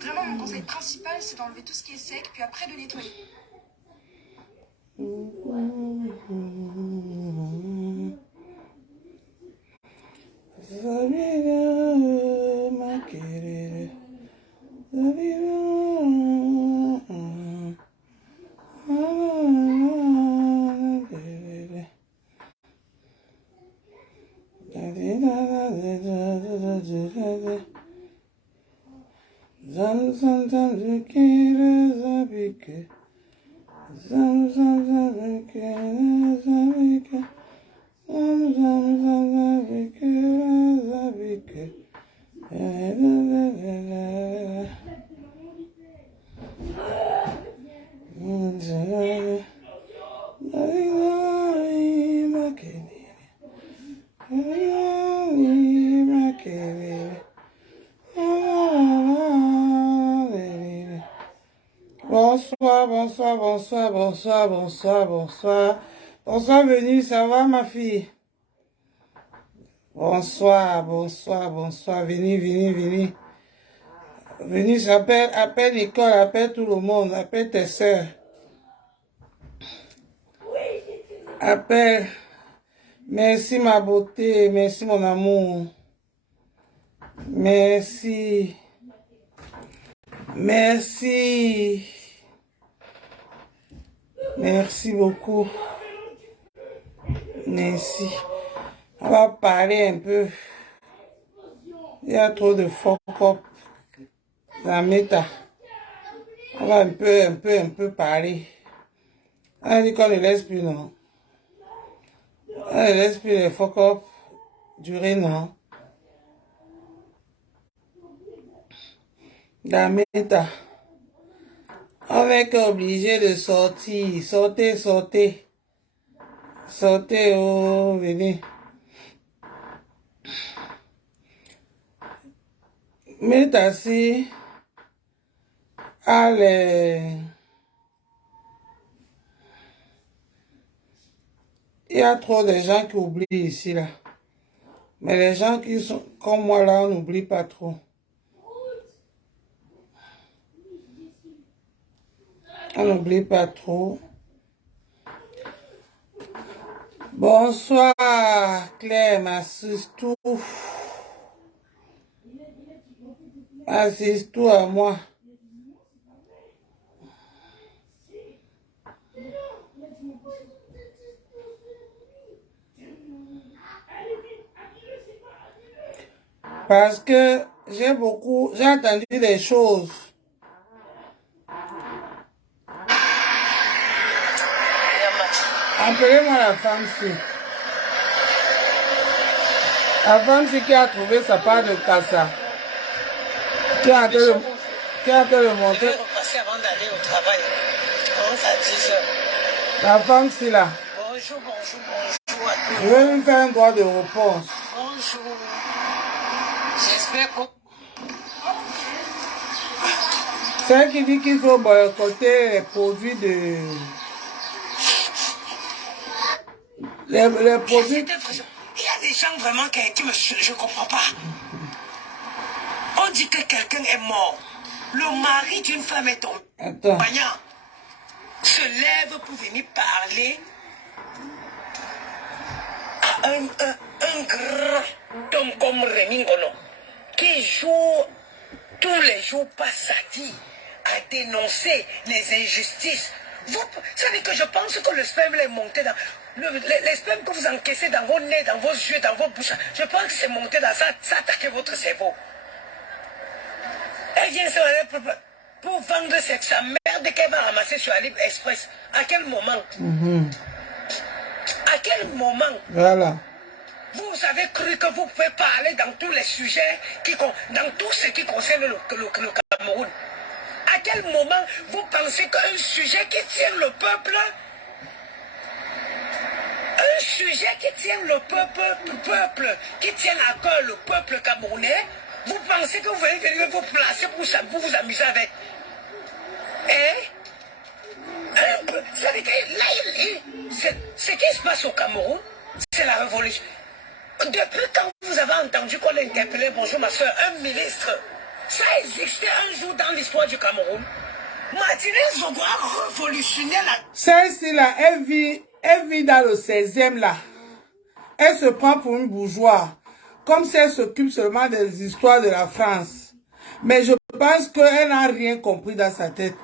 Vraiment, mon conseil principal, c'est d'enlever tout ce qui est sec, puis après de nettoyer. Bonsoir, bonsoir, bonsoir, bonsoir, bonsoir, bonsoir. Bonsoir, venue, ça va ma fille? Bonsoir, bonsoir, bonsoir, venez, venez, venez. Venez, appelle l'école, appelle tout le monde, appelle tes soeurs. Appelle. Merci ma beauté, merci mon amour. Merci. Merci. Merci beaucoup. Merci. On va parler un peu. Il y a trop de fuck up. La méta. On va un peu parler. On a dit qu'on ne laisse plus, non? On ne laisse plus les fuck up durer, non? La méta. On va être obligé de sortir. Sortez, sortez. Sortez, oh, venez. Méta, si, allez. Il y a trop de gens qui oublient ici, là. Mais les gens qui sont comme moi, là, on n'oublie pas trop. On n'oublie pas trop. Bonsoir, Claire, assiste-tout. Assiste-tout à moi. Parce que j'ai entendu des choses. Appelez-moi la femme-ci. La femme-ci qui a trouvé sa part de cassa. Qui a été le monter. Avant d'aller au travail. La femme-ci là. Bonjour, bonjour, bonjour. Je vais lui faire un droit de réponse. Bonjour. J'espère que... C'est elle qui dit qu'il faut boycotter les produits de... Les produits... Il y a des gens vraiment qui je ne comprends pas. On dit que quelqu'un est mort. Le mari d'une femme est tombé. Attends. Se lève pour venir parler à un grand homme comme Rémi Ngono qui joue tous les jours pas sadi à dénoncer les injustices. Vous savez que je pense que le sperme est monté dans... Les spermes que vous encaissez dans vos nez, dans vos yeux, dans vos bouches, je pense que c'est monté dans ça, ça attaquer votre cerveau. Elle vient pour vendre sa merde qu'elle va ramasser sur AliExpress. À quel moment? À quel moment? Voilà. Vous avez cru que vous pouvez parler dans tous les sujets, dans tout ce qui concerne le Cameroun. À quel moment vous pensez qu'un sujet qui tient le peuple, qui tient à cœur le peuple camerounais, vous pensez que vous allez venir vous placer pour vous amuser avec? Ce qui se passe au Cameroun, c'est la révolution. Depuis quand vous vous avez entendu qu'on interpellait, bonjour ma soeur, un ministre. Ça existait un jour dans l'histoire du Cameroun. Martinez Zogo a révolutionné la... Celle-ci là, elle vit dans le 16e là. Elle se prend pour une bourgeoise. Comme si elle s'occupe seulement des histoires de la France. Mais je pense qu'elle n'a rien compris dans sa tête.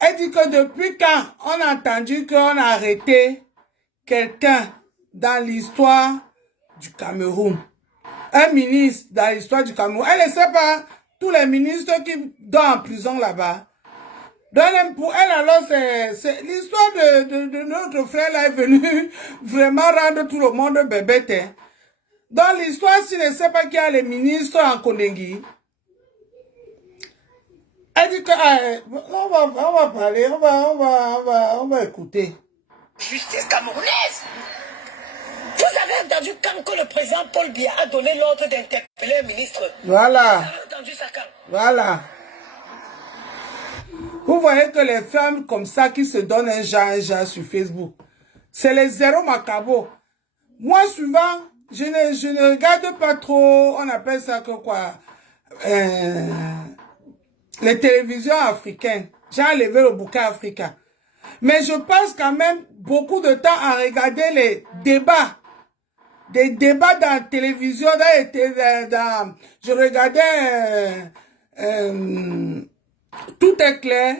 Elle dit que depuis quand on a entendu qu'on a arrêté quelqu'un dans l'histoire du Cameroun. Un ministre dans l'histoire du Cameroun. Elle ne sait pas tous les ministres qui dorment en prison là-bas. Donc pour elle alors, c'est l'histoire de notre frère là est venue vraiment rendre tout le monde bébête. Hein. Dans l'histoire, s'il ne sait pas qu'il y a les ministres en Kondengi, elle dit que on va parler, on va écouter. Justice camerounaise. Vous avez entendu quand que le président Paul Biya a donné l'ordre d'interpeller un ministre? Voilà. Vous avez entendu ça quand? Voilà. Vous voyez que les femmes comme ça qui se donnent un genre sur Facebook, c'est les zéro macabo. Moi, souvent, je ne regarde pas trop, on appelle ça que quoi, les télévisions africaines. J'ai enlevé le bouquin africain. Mais je passe quand même beaucoup de temps à regarder les débats. Des débats dans la télévision, je regardais Tout est clair.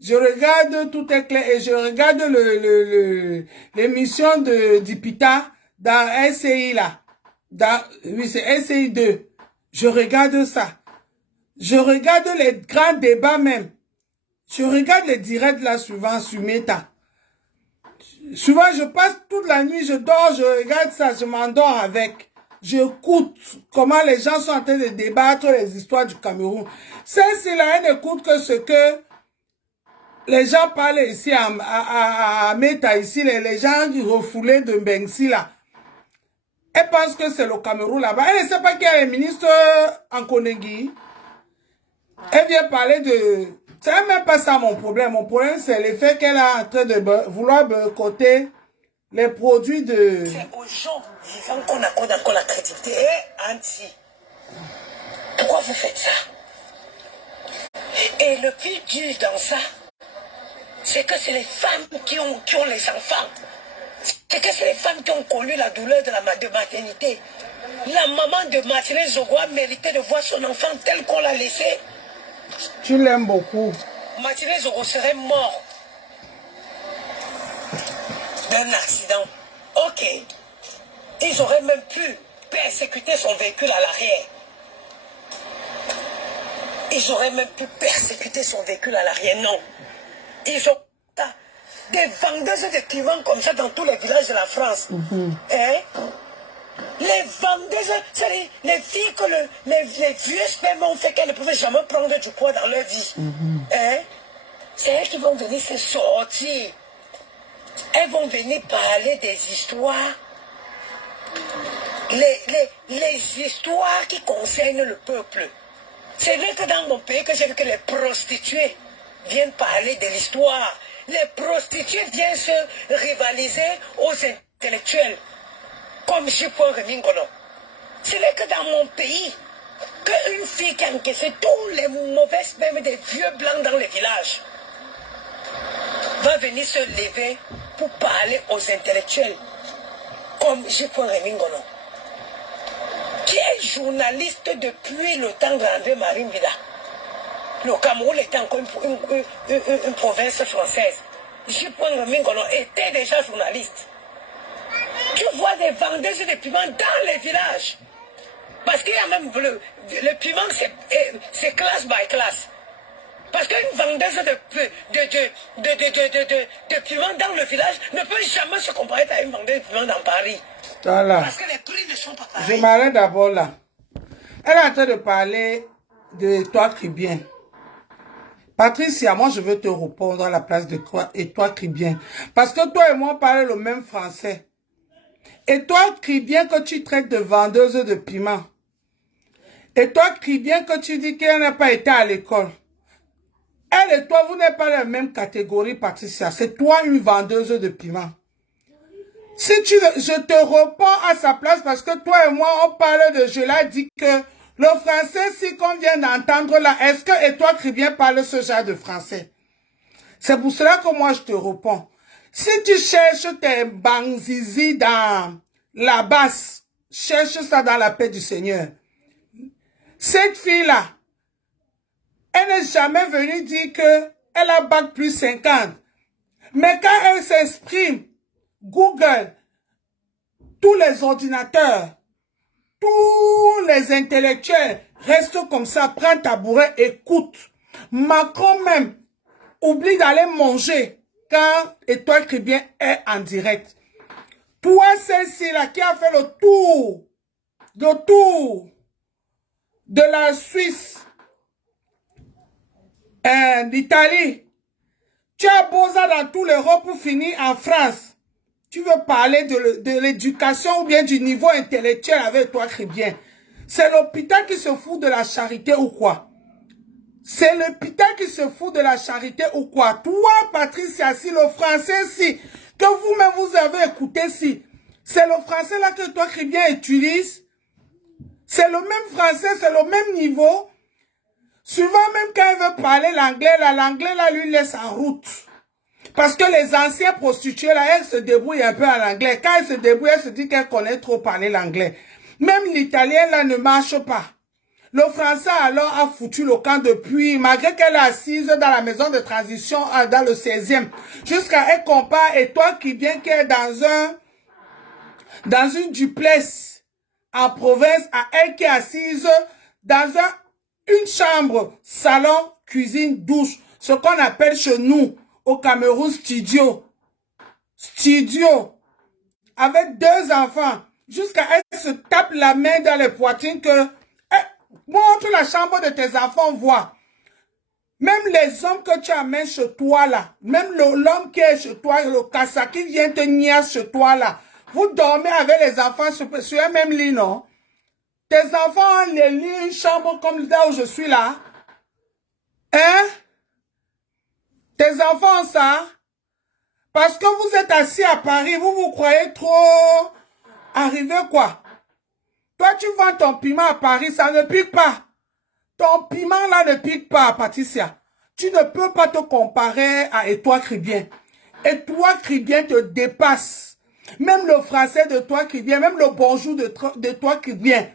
Je regarde Tout est clair et je regarde l'émission de Dipita dans SCI là. Oui, c'est SCI 2. Je regarde ça. Je regarde les grands débats même. Je regarde les directs là souvent sur Meta. Souvent, je passe toute la nuit, je dors, je regarde ça, je m'endors avec. J'écoute comment les gens sont en train de débattre les histoires du Cameroun. Celle-ci-là, elle n'écoute que ce que les gens parlent ici à Meta, ici, les gens refoulés de Mbengsi, là. Elle pense que c'est le Cameroun là-bas. Elle ne sait pas qu'il y a les ministres en Kondengi. Elle vient parler de... C'est même pas ça mon problème. Mon problème, c'est le fait qu'elle est en train de vouloir boycotter les produits de... C'est aux gens vivants qu'on accorde encore la crédibilité. Et anti. Pourquoi vous faites ça? Et le plus dur dans ça, c'est que c'est les femmes qui ont les enfants. C'est que c'est les femmes qui ont connu la douleur de maternité. La maman de Martinez Zogo a mérité de voir son enfant tel qu'on l'a laissé. Tu l'aimes beaucoup. Martinez Zogo serait mort d'un accident. Ok. Ils auraient même pu persécuter son véhicule à l'arrière. Ils auraient même pu persécuter son véhicule à l'arrière. Non. Ils ont des vendeuses de piments comme ça dans tous les villages de la France. Hein? Les vendeuses, c'est les filles que les vieux spermes ont fait qu'elles ne pouvaient jamais prendre du poids dans leur vie. Hein? C'est elles qui vont venir se sortir. Elles vont venir parler des histoires. Les histoires qui concernent le peuple. C'est vrai que dans mon pays, que j'ai vu que les prostituées viennent parler de l'histoire. Les prostituées viennent se rivaliser aux intellectuels. Comme J. Remingono. C'est vrai que dans mon pays, qu'une fille qui a encaissé tous les mauvais spermes des vieux blancs dans les villages va venir se lever pour parler aux intellectuels. Comme J. Remingono. Qui est journaliste depuis le temps d'André Marie Mbida. Le Cameroun était encore une province française. J. Remingono était déjà journaliste. Tu vois des vendeuses de piments dans les villages. Parce qu'il y a même le piment, c'est classe by classe. Parce qu'une vendeuse de piment dans le village ne peut jamais se comparer à une vendeuse de piment dans Paris. Voilà. Parce que les prix ne sont pas pareils. Je m'arrête d'abord là. Elle est en train de parler de toi Cribien. Patricia, moi je veux te répondre à la place de toi et toi Cribien. Parce que toi et moi on parle le même français. Et toi Cribien que tu traites de vendeuse de piment. Et toi Cribien que tu dis qu'elle n'a pas été à l'école. Elle et toi, vous n'êtes pas la même catégorie, Patricia. C'est toi une vendeuse de piment. Si je te reprends à sa place parce que toi et moi, on parle de, je l'ai dit que le français, si qu'on vient d'entendre là, est-ce que et toi, Cribien, parle ce genre de français? C'est pour cela que moi, je te réponds. Si tu cherches tes bangzizi dans la basse, cherche ça dans la paix du Seigneur. Cette fille-là, elle n'est jamais venue dire que elle a bac plus 50. Mais quand elle s'exprime, Google, tous les ordinateurs, tous les intellectuels restent comme ça, prends tabouret, écoute. Macron même oublie d'aller manger quand Étoile Cribien est en direct. Toi, celle-ci là qui a fait le tour de la Suisse, d'Italie, tu as beau ça dans tout l'Europe pour finir en France. Tu veux parler de l'éducation ou bien du niveau intellectuel avec toi, Cribien. C'est l'hôpital qui se fout de la charité ou quoi? C'est l'hôpital qui se fout de la charité ou quoi? Toi, Patricia, si le français, si, que vous-même vous avez écouté, si, c'est le français là que toi, Cribien, utilise. C'est le même français, c'est le même niveau. Souvent, même quand elle veut parler l'anglais là, lui laisse en route. Parce que les anciens prostituées, là, elles se débrouillent un peu en anglais. Quand elles se débrouillent, elles se disent qu'elles connaissent trop parler l'anglais. Même l'italien, là, ne marche pas. Le français, alors, a foutu le camp depuis, malgré qu'elle est assise dans la maison de transition, dans le 16e. Jusqu'à elle compare, et toi qui viens qu'elle est dans une duplex en province, à elle qui est assise dans une chambre, salon, cuisine, douche, ce qu'on appelle chez nous, au Cameroun, studio, avec 2 enfants, jusqu'à elle se tape la main dans les poitrines que, montre la chambre de tes enfants, vois. Même les hommes que tu amènes chez toi là, même l'homme qui est chez toi, le cassa qui vient te nier chez toi là, vous dormez avec les enfants sur un même lit, non? Tes enfants ont les lits, une chambre comme là où je suis là. Hein? Tes enfants ont ça? Parce que vous êtes assis à Paris, vous vous croyez trop arrivé quoi? Toi, tu vends ton piment à Paris, ça ne pique pas. Ton piment là ne pique pas, Patricia. Tu ne peux pas te comparer à Étoile Cribien. Étoile Cribien te dépasse. Même le français de toi Cribien, même le bonjour de toi Cribien,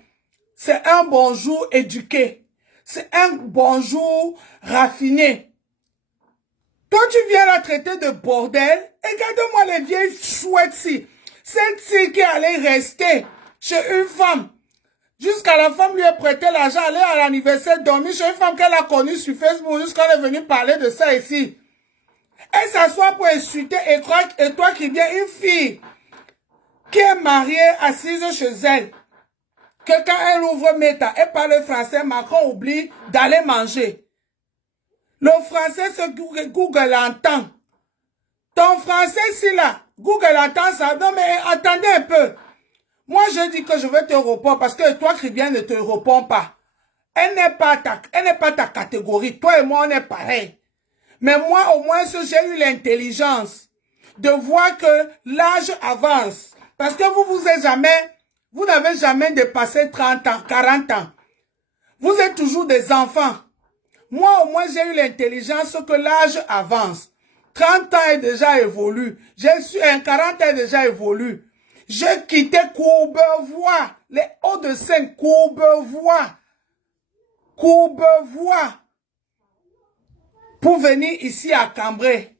c'est un bonjour éduqué. C'est un bonjour raffiné. Toi, tu viens la traiter de bordel. Regarde-moi les vieilles chouettes-ci. Celle-ci qui allait rester chez une femme. Jusqu'à la femme lui a prêté l'argent, aller à l'anniversaire, dormir chez une femme qu'elle a connue sur Facebook, jusqu'à elle est venue parler de ça ici. Elle s'assoit pour insulter et toi qui viens, une fille qui est mariée, assise chez elle, que quand elle ouvre Meta, elle parle français, Macron oublie d'aller manger. Le français, ce que Google entend. Ton français, c'est là. Google entend ça. Non, mais attendez un peu. Moi, je dis que je vais te répondre parce que toi, Cribien, ne te répond pas. Elle n'est pas ta catégorie. Toi et moi, on est pareil. Mais moi, au moins, j'ai eu l'intelligence de voir que l'âge avance. Parce que vous n'avez jamais dépassé 30 ans, 40 ans. Vous êtes toujours des enfants. Moi, au moins, j'ai eu l'intelligence que l'âge avance. 30 ans est déjà évolué. 40 ans est déjà évolué. J'ai quitté Courbevoie, les Hauts-de-Seine, Courbevoie, pour venir ici à Cambrai.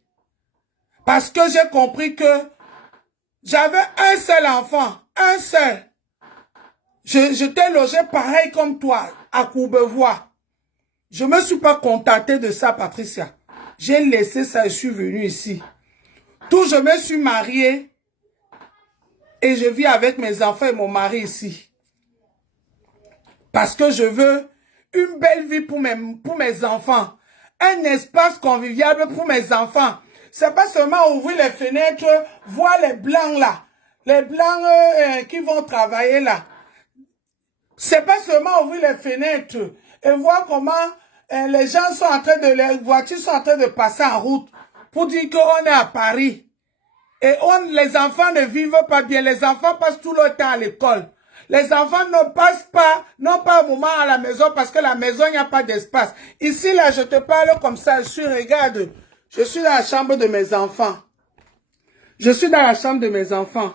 Parce que j'ai compris que j'avais un seul enfant, un seul. Je t'ai logé pareil comme toi, à Courbevoie. Je ne me suis pas contenté de ça, Patricia. J'ai laissé ça et je suis venu ici. Je me suis mariée et je vis avec mes enfants et mon mari ici. Parce que je veux une belle vie pour mes enfants. Un espace convivial pour mes enfants. C'est pas seulement ouvrir les fenêtres, voir les blancs là. Les blancs qui vont travailler là. C'est pas seulement ouvrir les fenêtres et voir comment les gens les voitures sont en train de passer en route pour dire qu'on est à Paris. Et les enfants ne vivent pas bien. Les enfants passent tout le temps à l'école. Les enfants ne passent pas, n'ont pas un moment à la maison parce que la maison, il n'y a pas d'espace. Ici, là, je te parle comme ça. Regarde, je suis dans la chambre de mes enfants. Je suis dans la chambre de mes enfants.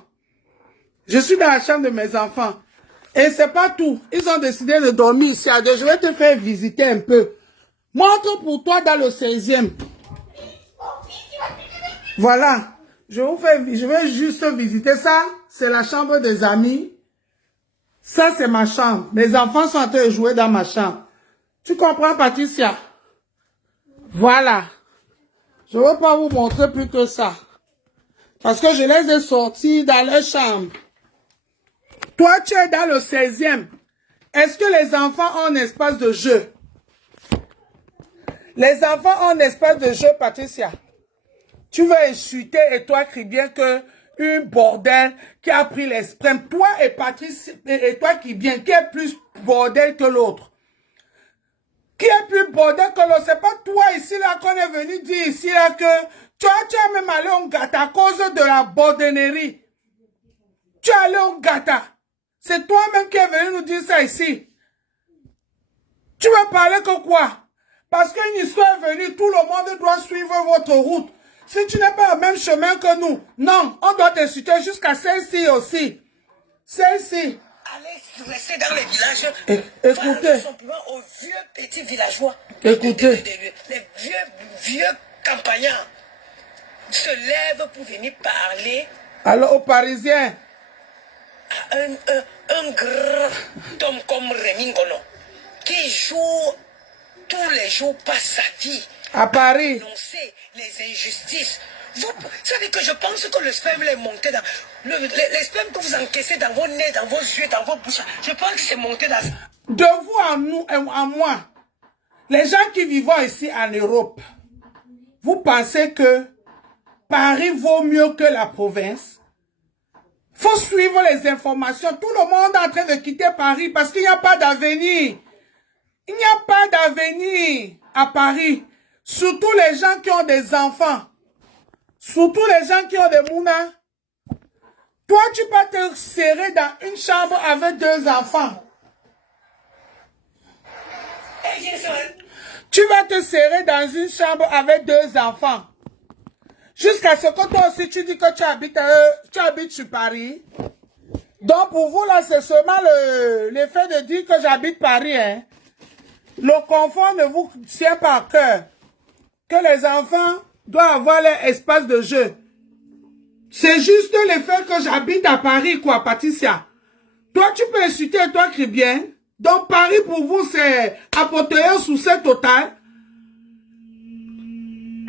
Je suis dans la chambre de mes enfants. Et c'est pas tout. Ils ont décidé de dormir ici à deux. Je vais te faire visiter un peu. Montre pour toi dans le 16e. Voilà. Je vais juste visiter ça. C'est la chambre des amis. Ça, c'est ma chambre. Mes enfants sont en train de jouer dans ma chambre. Tu comprends, Patricia? Voilà. Je ne veux pas vous montrer plus que ça. Parce que je les ai sortis dans leur chambre. Toi, tu es dans le 16e. Est-ce que les enfants ont un espace de jeu? Les enfants ont un espace de jeu, Patricia. Tu veux insulter et toi crie bien que une bordel qui a pris l'esprit. Toi et Patricia, et toi qui est plus bordel que l'autre. Qui est plus bordel que l'autre? C'est pas toi ici là qu'on est venu dire ici là que tu as même allé au gâteau à cause de la bordennerie. Tu es allé au gâteau. C'est toi-même qui est venu nous dire ça ici. Tu veux parler que quoi? Parce qu'une histoire est venue, tout le monde doit suivre votre route. Si tu n'es pas au même chemin que nous, non, on doit t'insulter jusqu'à celle-ci aussi. Celle-ci. Allez rester dans les villages. Écoutez. Tout simplement aux vieux petits villageois. Écoutez. Les vieux campagnards se lèvent pour venir parler. Alors aux Parisiens. À un grand homme comme Rémi Ngono qui joue tous les jours par sa vie à Paris. Dénoncer les injustices. Vous savez que je pense que le sperme est monté dans... Les spermes que vous encaissez dans vos nez, dans vos yeux, dans vos bouches, je pense que c'est monté dans... De vous à nous et à moi, les gens qui vivent ici en Europe, vous pensez que Paris vaut mieux que la province? Faut suivre les informations. Tout le monde est en train de quitter Paris parce qu'il n'y a pas d'avenir. Il n'y a pas d'avenir à Paris. Surtout les gens qui ont des enfants. Surtout les gens qui ont des mounas. Toi, tu peux te serrer dans une chambre avec 2 enfants. Tu vas te serrer dans une chambre avec 2 enfants. Jusqu'à ce que toi aussi tu dis que tu habites sur Paris. Donc pour vous là, c'est seulement l'effet de dire que j'habite Paris. Hein. Le confort ne vous tient pas à cœur. Que les enfants doivent avoir leur espace de jeu. C'est juste l'effet que j'habite à Paris, quoi, Patricia. Toi, tu peux insulter, toi, crie bien. Donc, Paris, pour vous, c'est apothéose sous ce total.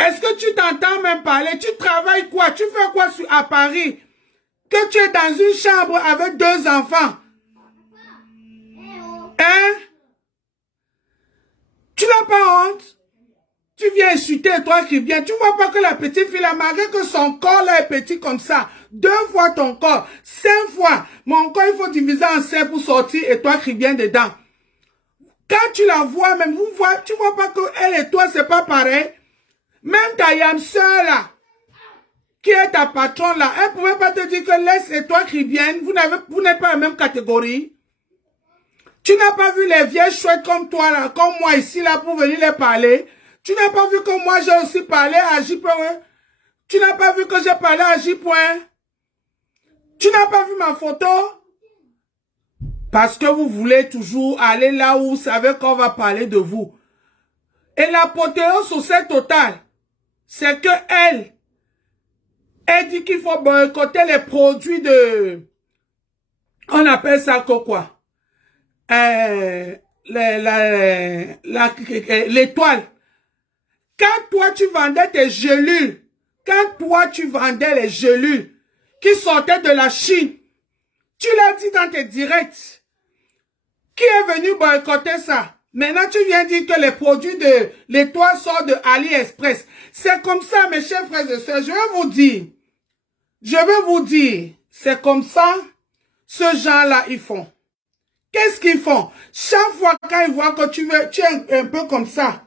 Est-ce que tu t'entends même parler? Tu travailles quoi? Tu fais quoi à Paris? Que tu es dans une chambre avec 2 enfants. Hein? Tu n'as pas honte? Tu viens insulter, toi qui viens. Tu vois pas que la petite fille, malgré que son corps là est petit comme ça, 2 fois ton corps, 5 fois. Mon corps, il faut diviser en 5 pour sortir et toi qui viens dedans. Quand tu la vois, même, tu vois pas que elle et toi, c'est pas pareil. Même ta yam sœur là, qui est ta patronne là, elle pouvait pas te dire que laisse et toi qui viens, vous n'êtes pas la même catégorie. Tu n'as pas vu les vieilles chouettes comme toi là, comme moi ici là, pour venir les parler. Tu n'as pas vu que moi j'ai aussi parlé à J. Tu n'as pas vu que j'ai parlé à J. Tu n'as pas vu ma photo? Parce que vous voulez toujours aller là où vous savez qu'on va parler de vous. Et l'apothéose sur cette totale, c'est que elle dit qu'il faut boycotter les produits de... On appelle ça quoi? L'étoile. Quand toi tu vendais tes gélules, quand toi tu vendais les gélules qui sortaient de la Chine, tu l'as dit dans tes directs. Qui est venu boycotter ça? Maintenant tu viens dire que les produits de l'étoile sortent de AliExpress. C'est comme ça mes chers frères et sœurs, je vais vous dire, c'est comme ça, ce gens-là ils font. Qu'est-ce qu'ils font? Chaque fois quand ils voient que tu es un peu comme ça,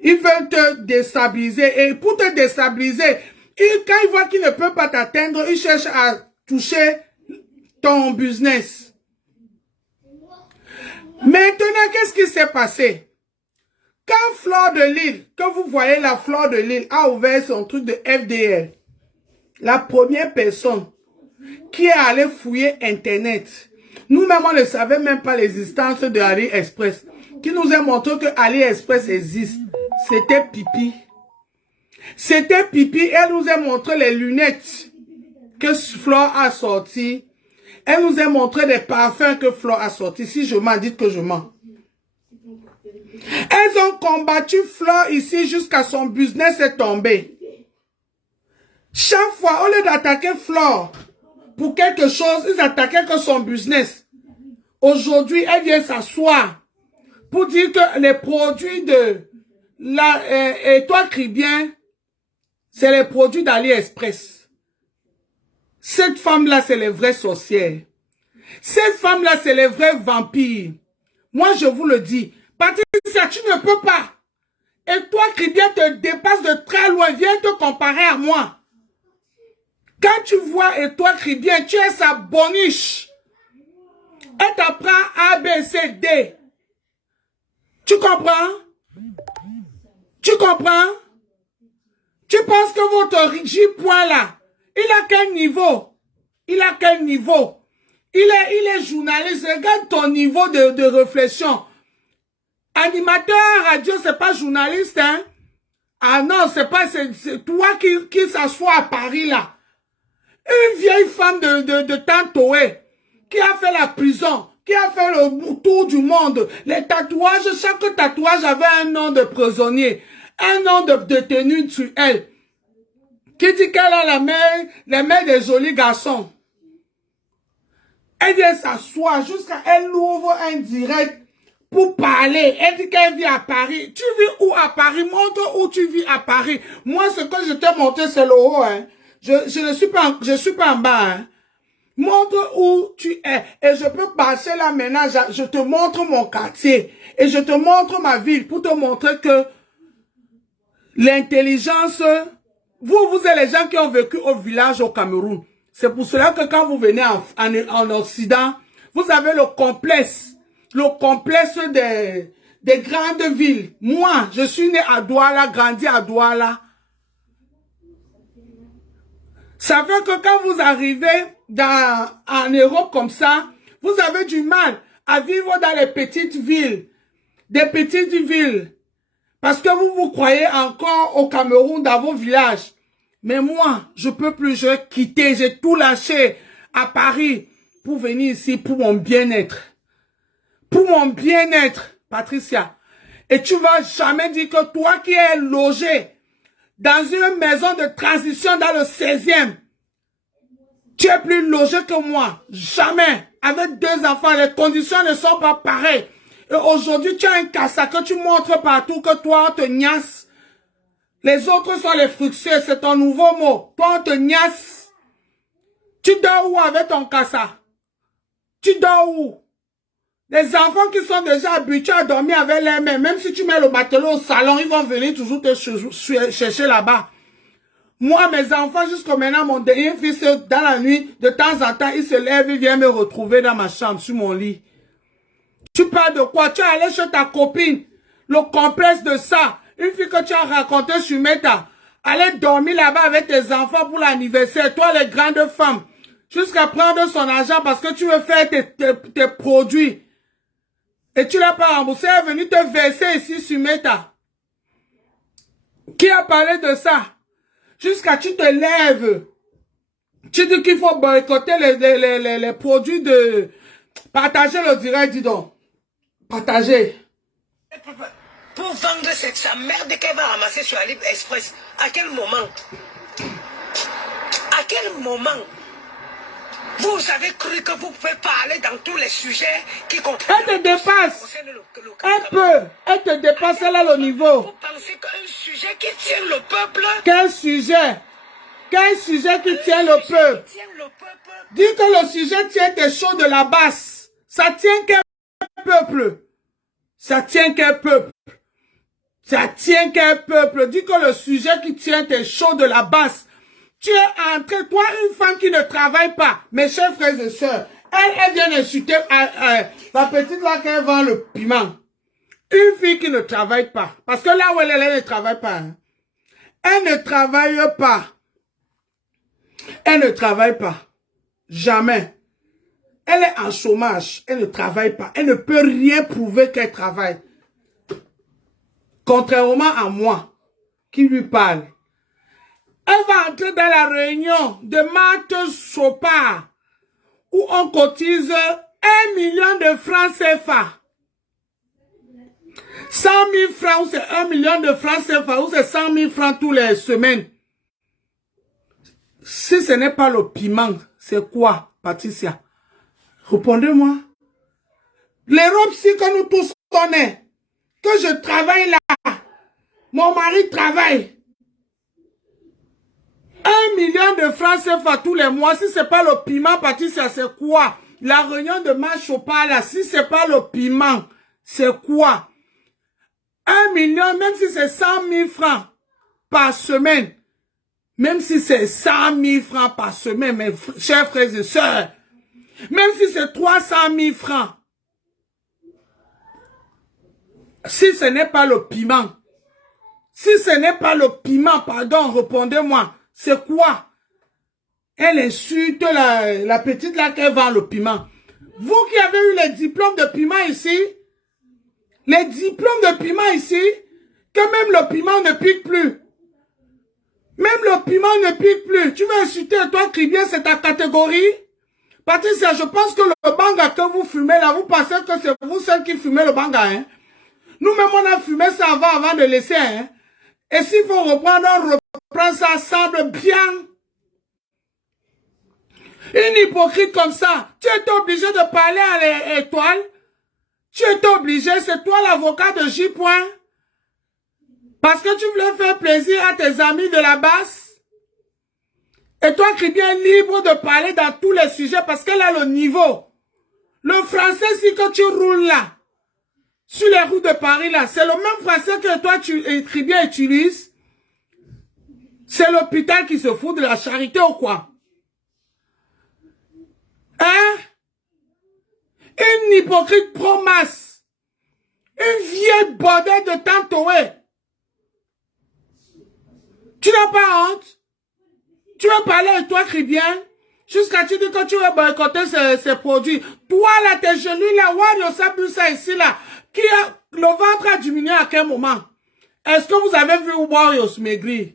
ils veulent te déstabiliser. Et pour te déstabiliser, quand ils voient qu'ils ne peuvent pas pas t'atteindre, ils cherchent à toucher ton business. Maintenant, qu'est-ce qui s'est passé? Quand Fleur de Lille, que vous voyez la Fleur de Lille a ouvert son truc de FDL, la première personne qui est allée fouiller Internet, nous-mêmes on ne savait même pas l'existence de AliExpress, qui nous a montré que AliExpress existe, c'était Pipi. C'était Pipi, elle nous a montré les lunettes que Fleur a sorties. Elle nous a montré des parfums que Fleur a sortis. Si je mens, dites que je mens. Elles ont combattu Fleur ici jusqu'à son business est tombé. Chaque fois, au lieu d'attaquer Fleur pour quelque chose, ils attaquaient que son business. Aujourd'hui, elle vient s'asseoir pour dire que les produits de la Étoile Caribien, c'est les produits d'AliExpress. Cette femme-là, c'est les vraies sorcières. Cette femme-là, c'est les vrais vampires. Moi, je vous le dis. Patricia, tu ne peux pas. Étoile Caribien te dépasse de très loin. Viens te comparer à moi. Quand tu vois Étoile Caribien, tu es sa boniche. Elle t'apprend A, B, C, D. Tu comprends? Tu comprends? Tu penses que votre rigide point là, il a quel niveau? Il a quel niveau? Il est journaliste. Regarde ton niveau de réflexion. Animateur radio, c'est pas journaliste, hein? Ah non, c'est pas, c'est toi qui s'assoit à Paris, là. Une vieille femme de Tantoé, qui a fait la prison, qui a fait le tour du monde. Les tatouages, chaque tatouage avait un nom de prisonnier, un nom de détenu sur elle. Qui dit qu'elle a la main des jolis garçons. Elle vient s'asseoir jusqu'à elle ouvre un direct pour parler. Elle dit qu'elle vit à Paris. Tu vis où à Paris? Montre où tu vis à Paris. Moi, ce que je t'ai montré, c'est le haut. Hein. Je ne suis pas en bas. Hein. Montre où tu es. Et je peux passer là maintenant. Je te montre mon quartier. Et je te montre ma ville pour te montrer que l'intelligence... Vous êtes les gens qui ont vécu au village au Cameroun. C'est pour cela que quand vous venez en Occident, vous avez le complexe des grandes villes. Moi, je suis né à Douala, grandi à Douala. Ça fait que quand vous arrivez en Europe comme ça, vous avez du mal à vivre dans les petites villes. Des petites villes. Parce que vous croyez encore au Cameroun dans vos villages. Mais moi, je peux plus, je vais quitter, j'ai tout lâché à Paris pour venir ici pour mon bien-être. Pour mon bien-être, Patricia. Et tu vas jamais dire que toi qui es logé dans une maison de transition dans le 16e, tu es plus logé que moi. Jamais. Avec 2 enfants, les conditions ne sont pas pareilles. Et aujourd'hui, tu as un cassa que tu montres partout que toi, on te niasse. Les autres sont les fructueux, c'est ton nouveau mot. Toi, on te niasse. Tu dors où avec ton cassa? Tu dors où? Les enfants qui sont déjà habitués à dormir avec les mains, même si tu mets le matelot au salon, ils vont venir toujours te chercher là-bas. Moi, mes enfants, jusqu'à maintenant, mon dernier fils, dans la nuit, de temps en temps, il se lève, il vient me retrouver dans ma chambre, sur mon lit. Tu parles de quoi? Tu es allé chez ta copine. Le complexe de ça. Une fille que tu as raconté sur Meta. Aller dormir là-bas avec tes enfants pour l'anniversaire. Toi, les grandes femmes. Jusqu'à prendre son argent parce que tu veux faire tes produits. Et tu l'as pas remboursé. Elle est venue te verser ici sur Meta. Qui a parlé de ça? Jusqu'à tu te lèves. Tu dis qu'il faut boycotter les produits de... Partager le direct, dis donc. Partager. Pour vendre sa merde qu'elle va ramasser sur AliExpress. À quel moment? À quel moment vous avez cru que vous pouvez parler dans tous les sujets qui concernent... Elle te dépasse. Elle te dépasse, elle a le niveau. Vous pensez qu'un sujet qui tient le peuple... Quel sujet? Quel sujet qui tient le peuple? Dis que le sujet tient tes choses de la basse. Ça tient quel peuple? Ça tient quel peuple? Ça tient quel peuple? Dis que le sujet qui tient tes choses de la basse. Tu es entré, toi, une femme qui ne travaille pas, mes chers frères et sœurs, elle vient d'insulter la petite là qui vend le piment. Une fille qui ne travaille pas. Parce que là où elle ne travaille pas. Hein. Elle ne travaille pas. Elle ne travaille pas. Jamais. Elle est en chômage. Elle ne travaille pas. Elle ne peut rien prouver qu'elle travaille. Contrairement à moi, qui lui parle. Elle va entrer dans la réunion de Marthe Chopard, où on cotise 1 million de francs CFA. 100 000 francs, ou c'est 1 million de francs CFA, ou c'est 100 000 francs tous les semaines. Si ce n'est pas le piment, c'est quoi, Patricia? Répondez-moi. L'Europe, si que nous tous connaissons, que je travaille là, mon mari travaille. 1 million de francs CFA tous les mois, si c'est pas le piment, Patricia, c'est quoi? La réunion de Chopard là, si c'est pas le piment, c'est quoi? 1 million, même si c'est 100 000 francs par semaine, même si c'est 100 000 francs par semaine, mes chers frères et sœurs, même si c'est 300 000 francs, si ce n'est pas le piment, si ce n'est pas le piment, pardon, répondez-moi, c'est quoi? Elle insulte la petite là qui vend le piment. Vous qui avez eu les diplômes de piment ici, les diplômes de piment ici, que même le piment ne pique plus. Même le piment ne pique plus. Tu veux insulter toi, Cribien, c'est ta catégorie? Patricia, je pense que le banga que vous fumez là, vous pensez que c'est vous seul qui fumez le banga, hein? Nous-mêmes, on a fumé ça avant de laisser, hein? Et s'il faut reprendre, on reprend ça ensemble bien. Une hypocrite comme ça, tu es obligé de parler à l'étoile. Tu es obligé, c'est toi l'avocat de J. Point. Parce que tu voulais faire plaisir à tes amis de la basse. Et toi qui es bien libre de parler dans tous les sujets parce qu'elle a le niveau. Le français, si que tu roules là, sur les routes de Paris là, c'est le même français que toi tu bien utilises. C'est l'hôpital qui se fout de la charité ou quoi? Hein? Une hypocrite pro-masse. Une vieille bordelle de Tantoé. Tu n'as pas honte? Tu veux parler avec toi, Cribien? Jusqu'à tu dis que tu veux boycotter ces produits. Toi, là, tes genoux, là, Wario Sabusa ici, là, qui a, le ventre a diminué à quel moment? Est-ce que vous avez vu Warriors maigrir?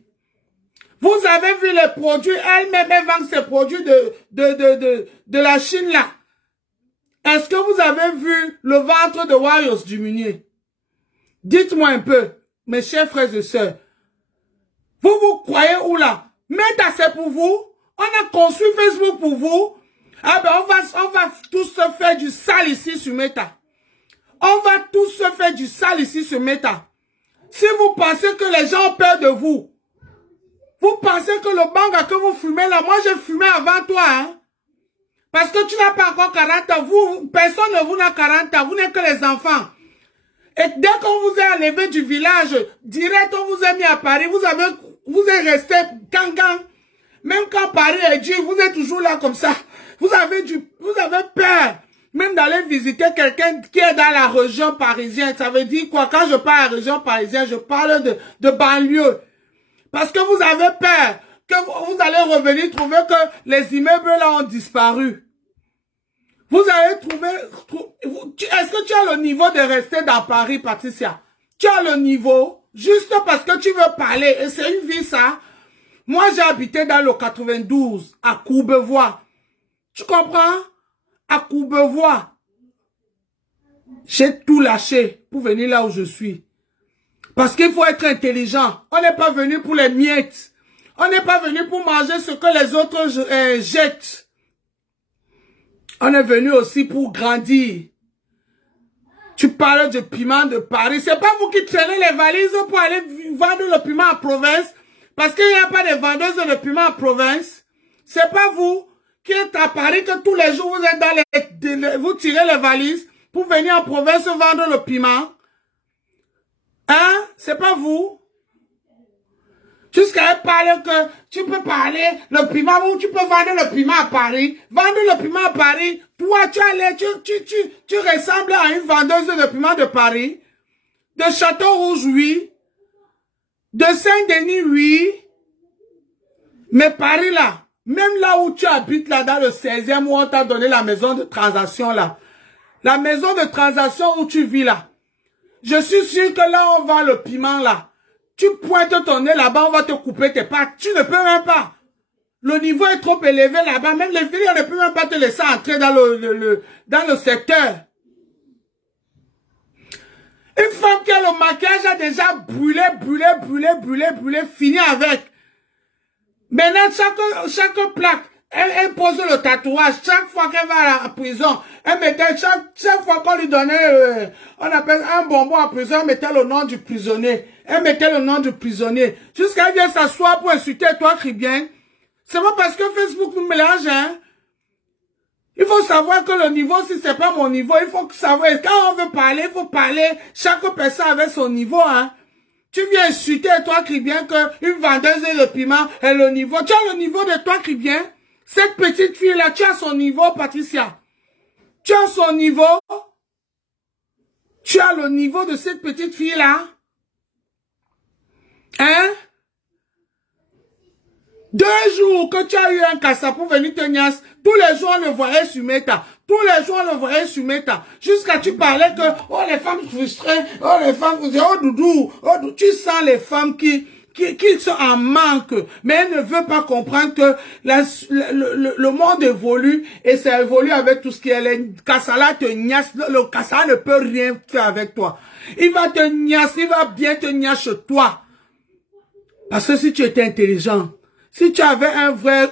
Vous avez vu les produits, elle-même, elle vend ces produits de la Chine, là. Est-ce que vous avez vu le ventre de Warriors diminuer? Dites-moi un peu, mes chers frères et sœurs. Vous croyez où là? Meta, c'est pour vous. On a construit Facebook pour vous. Ah ben, on va tous se faire du sale ici sur Meta. On va tous se faire du sale ici sur Meta. Si vous pensez que les gens ont peur de vous, vous pensez que le banga que vous fumez là, moi j'ai fumé avant toi, hein? Parce que tu n'as pas encore 40 ans. Personne de vous n'a 40 ans. Vous n'êtes que les enfants. Et dès qu'on vous a enlevé du village, direct, on vous a mis à Paris, vous êtes resté gangan. Même quand Paris est dur, vous êtes toujours là comme ça. Vous avez peur. Même d'aller visiter quelqu'un qui est dans la région parisienne. Ça veut dire quoi? Quand je parle à la région parisienne, je parle de banlieue. Parce que vous avez peur que vous allez revenir trouver que les immeubles là ont disparu. Vous allez trouver... Est-ce que tu as le niveau de rester dans Paris, Patricia? Tu as le niveau, juste parce que tu veux parler. Et c'est une vie, ça. Moi, j'ai habité dans le 92, à Courbevoie. Tu comprends? À Courbevoie. J'ai tout lâché pour venir là où je suis. Parce qu'il faut être intelligent. On n'est pas venu pour les miettes. On n'est pas venu pour manger ce que les autres jettent. On est venu aussi pour grandir. Tu parles de piment de Paris. C'est pas vous qui traînez les valises pour aller vendre le piment en province. Parce qu'il n'y a pas de vendeuses de piment en province. C'est pas vous qui êtes à Paris que tous les jours vous êtes dans vous tirez les valises pour venir en province vendre le piment. Hein? C'est pas vous. Jusqu'à parler que tu peux parler le piment ou tu peux vendre le piment à Paris. Vendre le piment à Paris. Toi, tu ressembles à une vendeuse de piment de Paris. De Château-Rouge, oui. De Saint-Denis, oui. Mais Paris, là, même là où tu habites, là, dans le 16e, où on t'a donné la maison de transaction, là. La maison de transaction où tu vis, là. Je suis sûr que là, on vend le piment, là. Tu pointes ton nez là-bas, on va te couper tes pattes. Tu ne peux même pas. Le niveau est trop élevé là-bas. Même les filles, on ne peut même pas te laisser entrer dans le secteur. Une femme qui a le maquillage a déjà brûlé, fini avec. Maintenant, chaque plaque, elle pose le tatouage. Chaque fois qu'elle va à la prison, elle mettait, chaque fois qu'on lui donnait, on appelle un bonbon à prison, elle mettait le nom du prisonnier. Elle mettait le nom du prisonnier. Jusqu'à elle vient s'asseoir pour insulter toi, crie bien. C'est pas parce que Facebook nous mélange, hein. Il faut savoir que le niveau, si c'est pas mon niveau, il faut savoir, quand on veut parler, il faut parler, chaque personne avec son niveau, hein. Tu viens insulter toi, crie bien, qu'une vendeuse et le piment est le niveau. Tu as le niveau de toi, crie bien. Cette petite fille-là, tu as son niveau, Patricia. Tu as son niveau. Tu as le niveau de cette petite fille-là. Hein? 2 jours que tu as eu un cassa pour venir te niasse, tous les jours on le voyait sur Meta. Tous les jours on le voyait sur Meta. Jusqu'à tu parlais que, oh les femmes frustrées, oh les femmes frustrées, oh doudou, tu sens les femmes qui sont en manque, mais elles ne veulent pas comprendre que le monde évolue et ça évolue avec tout ce qui est le Kassala te niasse, le Kassala ne peut rien faire avec toi. Il va te niasse, il va bien te niasse chez toi. Parce que si tu étais intelligent, si tu avais un vrai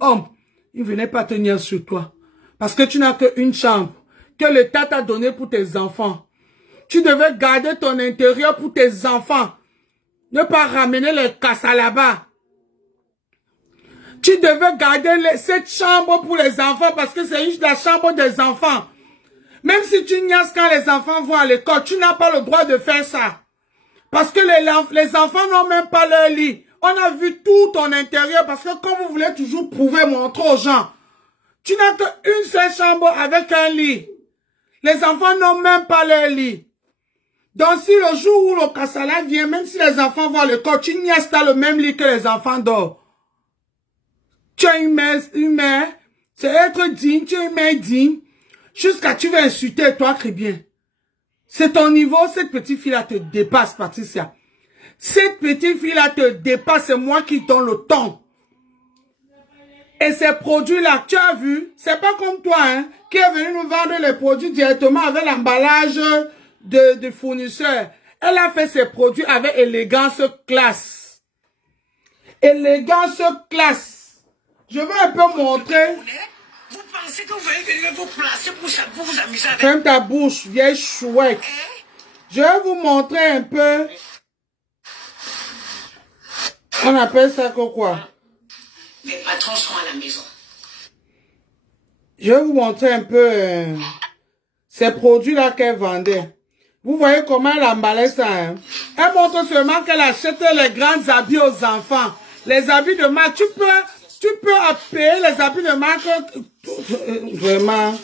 homme, il ne venait pas te niasse sur toi. Parce que tu n'as qu'une chambre que l'État t'a donnée pour tes enfants. Tu devais garder ton intérieur pour tes enfants. Ne pas ramener les casses là-bas. Tu devais garder cette chambre pour les enfants parce que c'est juste la chambre des enfants. Même si tu niaises quand les enfants vont à l'école, tu n'as pas le droit de faire ça. Parce que les enfants n'ont même pas leur lit. On a vu tout ton intérieur parce que comme vous voulez toujours prouver, montrer aux gens, tu n'as qu'une seule chambre avec un lit. Les enfants n'ont même pas leur lit. Donc si le jour où le Kassala vient, même si les enfants vont à l'école, tu niaises dans le même lit que les enfants dorment. Tu as une mère, c'est être digne, tu es une mère digne, jusqu'à tu vas insulter, toi, crie bien. C'est ton niveau, cette petite fille-là te dépasse, Patricia. Cette petite fille-là te dépasse, c'est moi qui donne le temps. Et ces produits-là, tu as vu, c'est pas comme toi, hein, qui est venu nous vendre les produits directement avec l'emballage de fournisseur. Elle a fait ses produits avec élégance, classe. Élégance, classe. Je veux un peu montrer. Vous pensez que vous allez venir vous placer pour vous amuser avec... Ferme ta bouche, vieille chouette. Je vais vous montrer un peu. On appelle ça quoi? Les patrons sont à la maison. Je vais vous montrer un peu ces produits-là qu'elle vendait. Vous voyez comment elle emballait ça, hein? Elle montre seulement qu'elle achète les grands habits aux enfants. Les habits de marque. Tu peux payer les habits de marque. Vraiment.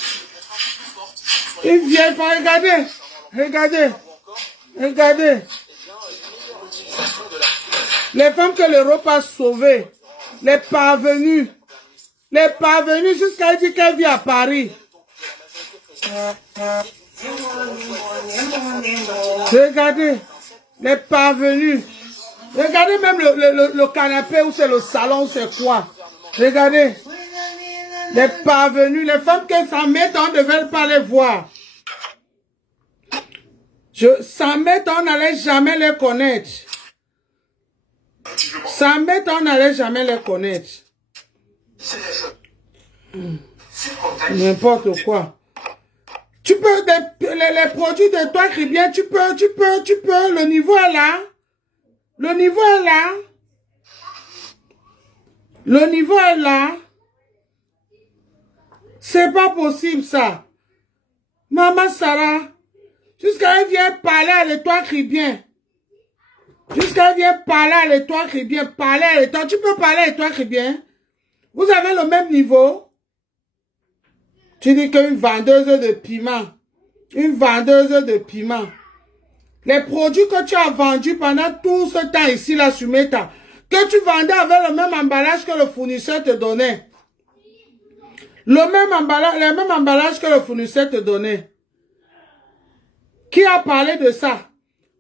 Une vieille femme, regardez. Regardez. Regardez. Les femmes que l'Europe a sauvées. Les parvenues. Les parvenues jusqu'à dire qu'elle vit à Paris. Regardez. Les parvenues. Regardez même le canapé où c'est le salon, c'est quoi. Regardez. Les parvenues. Les femmes qui s'en mettent, on ne devait pas les voir. 100 mètres, on n'allait jamais les connaître. 100 mètres, on n'allait jamais les connaître. N'importe quoi. Tu peux, les produits de toi, qui bien, tu peux, le niveau est là. Le niveau est là. Le niveau est là. C'est pas possible, ça. Maman Sarah. Jusqu'à elle vient parler avec toi, crie bien. Jusqu'à vient parler à l'étoile Caribien, parler à l'étoile. Tu peux parler à l'étoile Caribien? Vous avez le même niveau? Tu dis qu'une vendeuse de piment. Une vendeuse de piment. Les produits que tu as vendus pendant tout ce temps ici, là, sur Meta, que tu vendais avec le même emballage que le fournisseur te donnait. Le même emballage que le fournisseur te donnait. Qui a parlé de ça?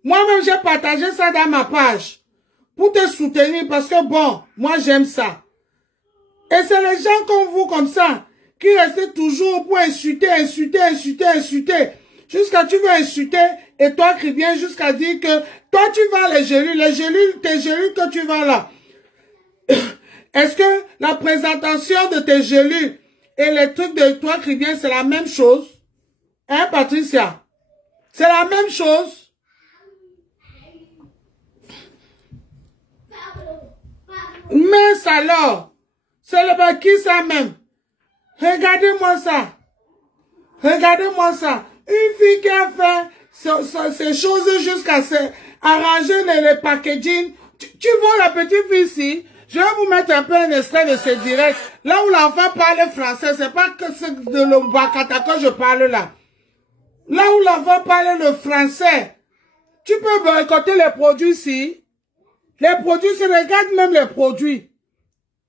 Moi-même, j'ai partagé ça dans ma page. Pour te soutenir, parce que bon, moi j'aime ça. Et c'est les gens comme vous, comme ça, qui restent toujours pour insulter. Jusqu'à tu veux insulter, et toi qui viens jusqu'à dire que toi tu vas les gelus, tes gelus que tu vas là. Est-ce que la présentation de tes gelus et les trucs de toi qui viens, c'est la même chose? Hein, Patricia? C'est la même chose? Mais alors, c'est le baki ça même. Regardez-moi ça. Regardez-moi ça. Une fille qui a fait ces choses jusqu'à arranger les packaging. Tu vois la petite fille ici? Je vais vous mettre un peu un extrait de ce direct. Là où l'enfant parle français, c'est pas que c'est de l'Ombakata que je parle là. Là où l'enfant parle le français. Tu peux boycotter les produits ici. Les produits, regarde même les produits.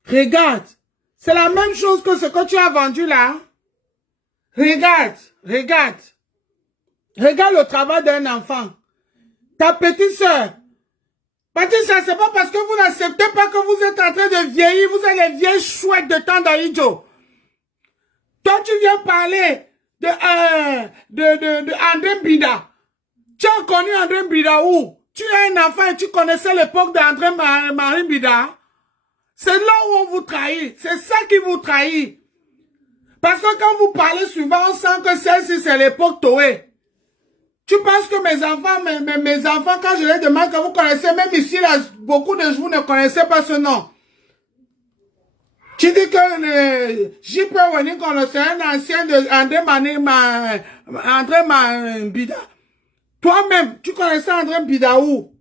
Regarde. C'est la même chose que ce que tu as vendu là. Regarde. Regarde le travail d'un enfant. Ta petite soeur. Petite soeur, c'est pas parce que vous n'acceptez pas que vous êtes en train de vieillir. Vous êtes les vieilles chouettes de Tandaïdjo. Toi, tu viens parler de André Bida. Tu as connu André Bida où? Tu es un enfant et tu connaissais l'époque d'André Marie Bida. C'est là où on vous trahit. C'est ça qui vous trahit. Parce que quand vous parlez souvent, on sent que celle-ci, c'est l'époque Toé. Tu penses que mes enfants, quand je les demande que vous connaissez, même ici, là, beaucoup de vous ne connaissez pas ce nom. Tu dis que J.P. Wenning, c'est un ancien de André Bida. Toi-même, tu connaissais André Bida où?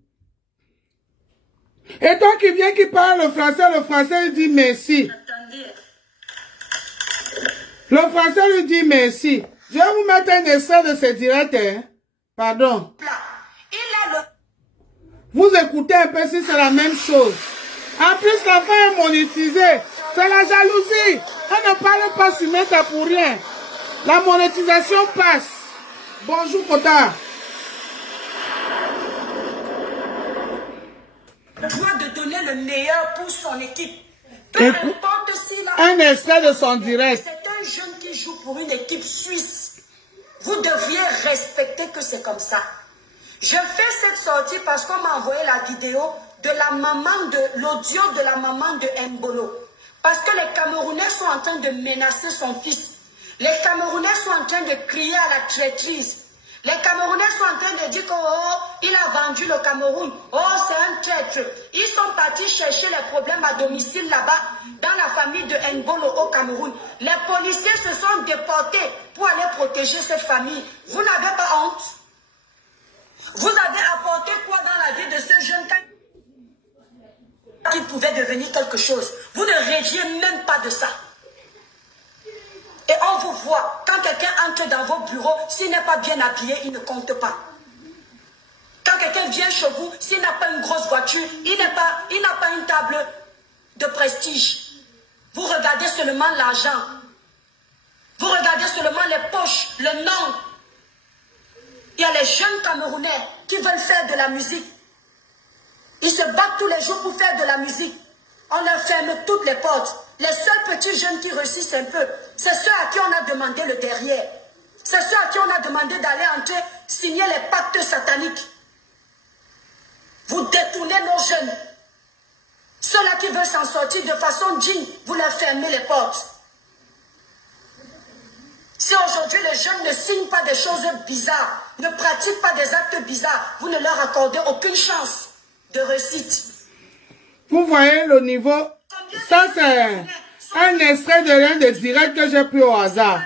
Et toi qui viens, qui parle le français, il dit merci. Le français lui dit merci. Je vais vous mettre un extrait de ce direct, hein. Pardon. Vous écoutez un peu si c'est la même chose. En plus, l'enfant est monétisé. C'est la jalousie. Elle ne parle pas sur Meta pour rien. La monétisation passe. Bonjour, Kota. Droit de donner le meilleur pour son équipe. Peu importe s'il a... Un extrait de son direct. C'est un jeune qui joue pour une équipe suisse. Vous devriez respecter que c'est comme ça. Je fais cette sortie parce qu'on m'a envoyé la vidéo de la maman l'audio de la maman de Mbolo. Parce que les Camerounais sont en train de menacer son fils. Les Camerounais sont en train de crier à la traîtrise. Les Camerounais sont en train de dire qu'il a vendu le Cameroun. Oh, c'est un traître. Ils sont partis chercher les problèmes à domicile là-bas, dans la famille de Mbolo au Cameroun. Les policiers se sont déportés pour aller protéger cette famille. Vous n'avez pas honte? Vous avez apporté quoi dans la vie de ce jeune qui pouvait devenir quelque chose? Vous ne rêviez même pas de ça. Et on vous voit, quand quelqu'un entre dans vos bureaux, s'il n'est pas bien habillé, il ne compte pas. Quand quelqu'un vient chez vous, s'il n'a pas une grosse voiture, il n'a pas une table de prestige. Vous regardez seulement l'argent. Vous regardez seulement les poches, le nom. Il y a les jeunes Camerounais qui veulent faire de la musique. Ils se battent tous les jours pour faire de la musique. On leur ferme toutes les portes. Les seuls petits jeunes qui réussissent un peu, c'est ceux à qui on a demandé le derrière. C'est ceux à qui on a demandé d'aller entrer, signer les pactes sataniques. Vous détournez nos jeunes. Ceux-là qui veulent s'en sortir de façon digne, vous leur fermez les portes. Si aujourd'hui les jeunes ne signent pas des choses bizarres, ne pratiquent pas des actes bizarres, vous ne leur accordez aucune chance de réussite. Vous voyez le niveau. Ça, c'est un extrait de l'un des directs que j'ai pris au hasard.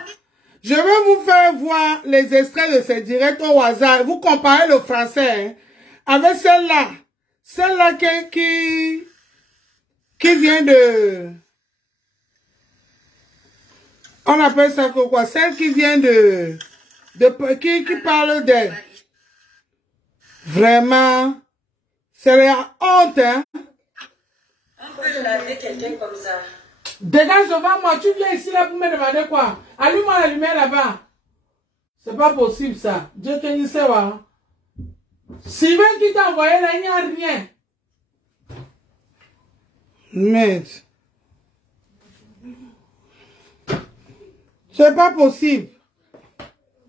Je vais vous faire voir les extraits de ces directs au hasard. Vous comparez le français avec celle-là. Celle-là qui vient de... On appelle ça quoi? Celle qui vient qui parle d'elle. Vraiment, c'est la honte, hein? On peut laver quelqu'un comme ça. Dégage devant moi, tu viens ici là pour me demander quoi? Allume-moi la lumière là-bas. C'est pas possible ça. Dieu te dit ça, hein? Sylvain qui t'a envoyé là, il n'y a rien. Mais... c'est pas possible.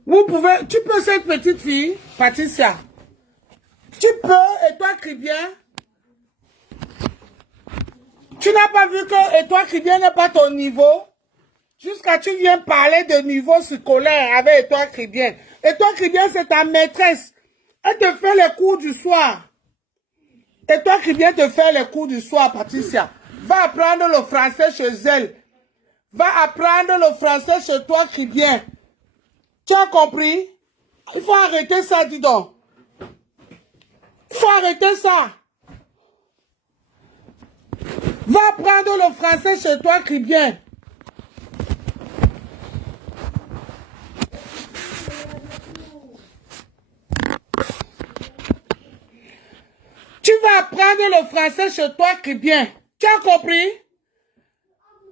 Vous pouvez... Tu peux cette petite fille, Patricia. Tu peux, et toi qui bien. Tu n'as pas vu que et toi qui bien n'est pas ton niveau. Jusqu'à tu viens parler de niveau scolaire avec et toi qui bien. Et toi qui bien, c'est ta maîtresse. Elle te fait les cours du soir. Et toi qui viens te faire les cours du soir, Patricia. Va apprendre le français chez elle. Va apprendre le français chez toi qui vient. Tu as compris? Il faut arrêter ça, dis donc. Il faut arrêter ça. Va apprendre le français chez toi qui vient. Tu vas apprendre le français chez toi qui vient. Tu as compris?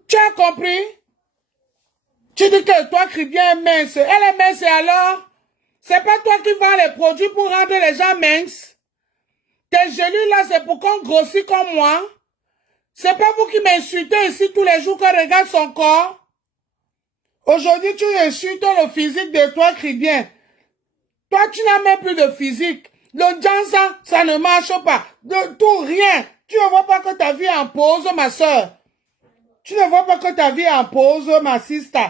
Tu as compris? Tu dis que toi qui viens est mince. Elle est mince alors? C'est pas toi qui vends les produits pour rendre les gens minces? Tes genoux là, c'est pour qu'on grossit comme moi? C'est pas vous qui m'insultez ici tous les jours qu'on regarde son corps? Aujourd'hui, tu insultes le physique de toi qui vient. Toi, tu n'as même plus de physique. Le dansa, ça ne marche pas. De tout, rien. Tu ne vois pas que ta vie est en pause, ma soeur. Tu ne vois pas que ta vie est en pause, ma sister.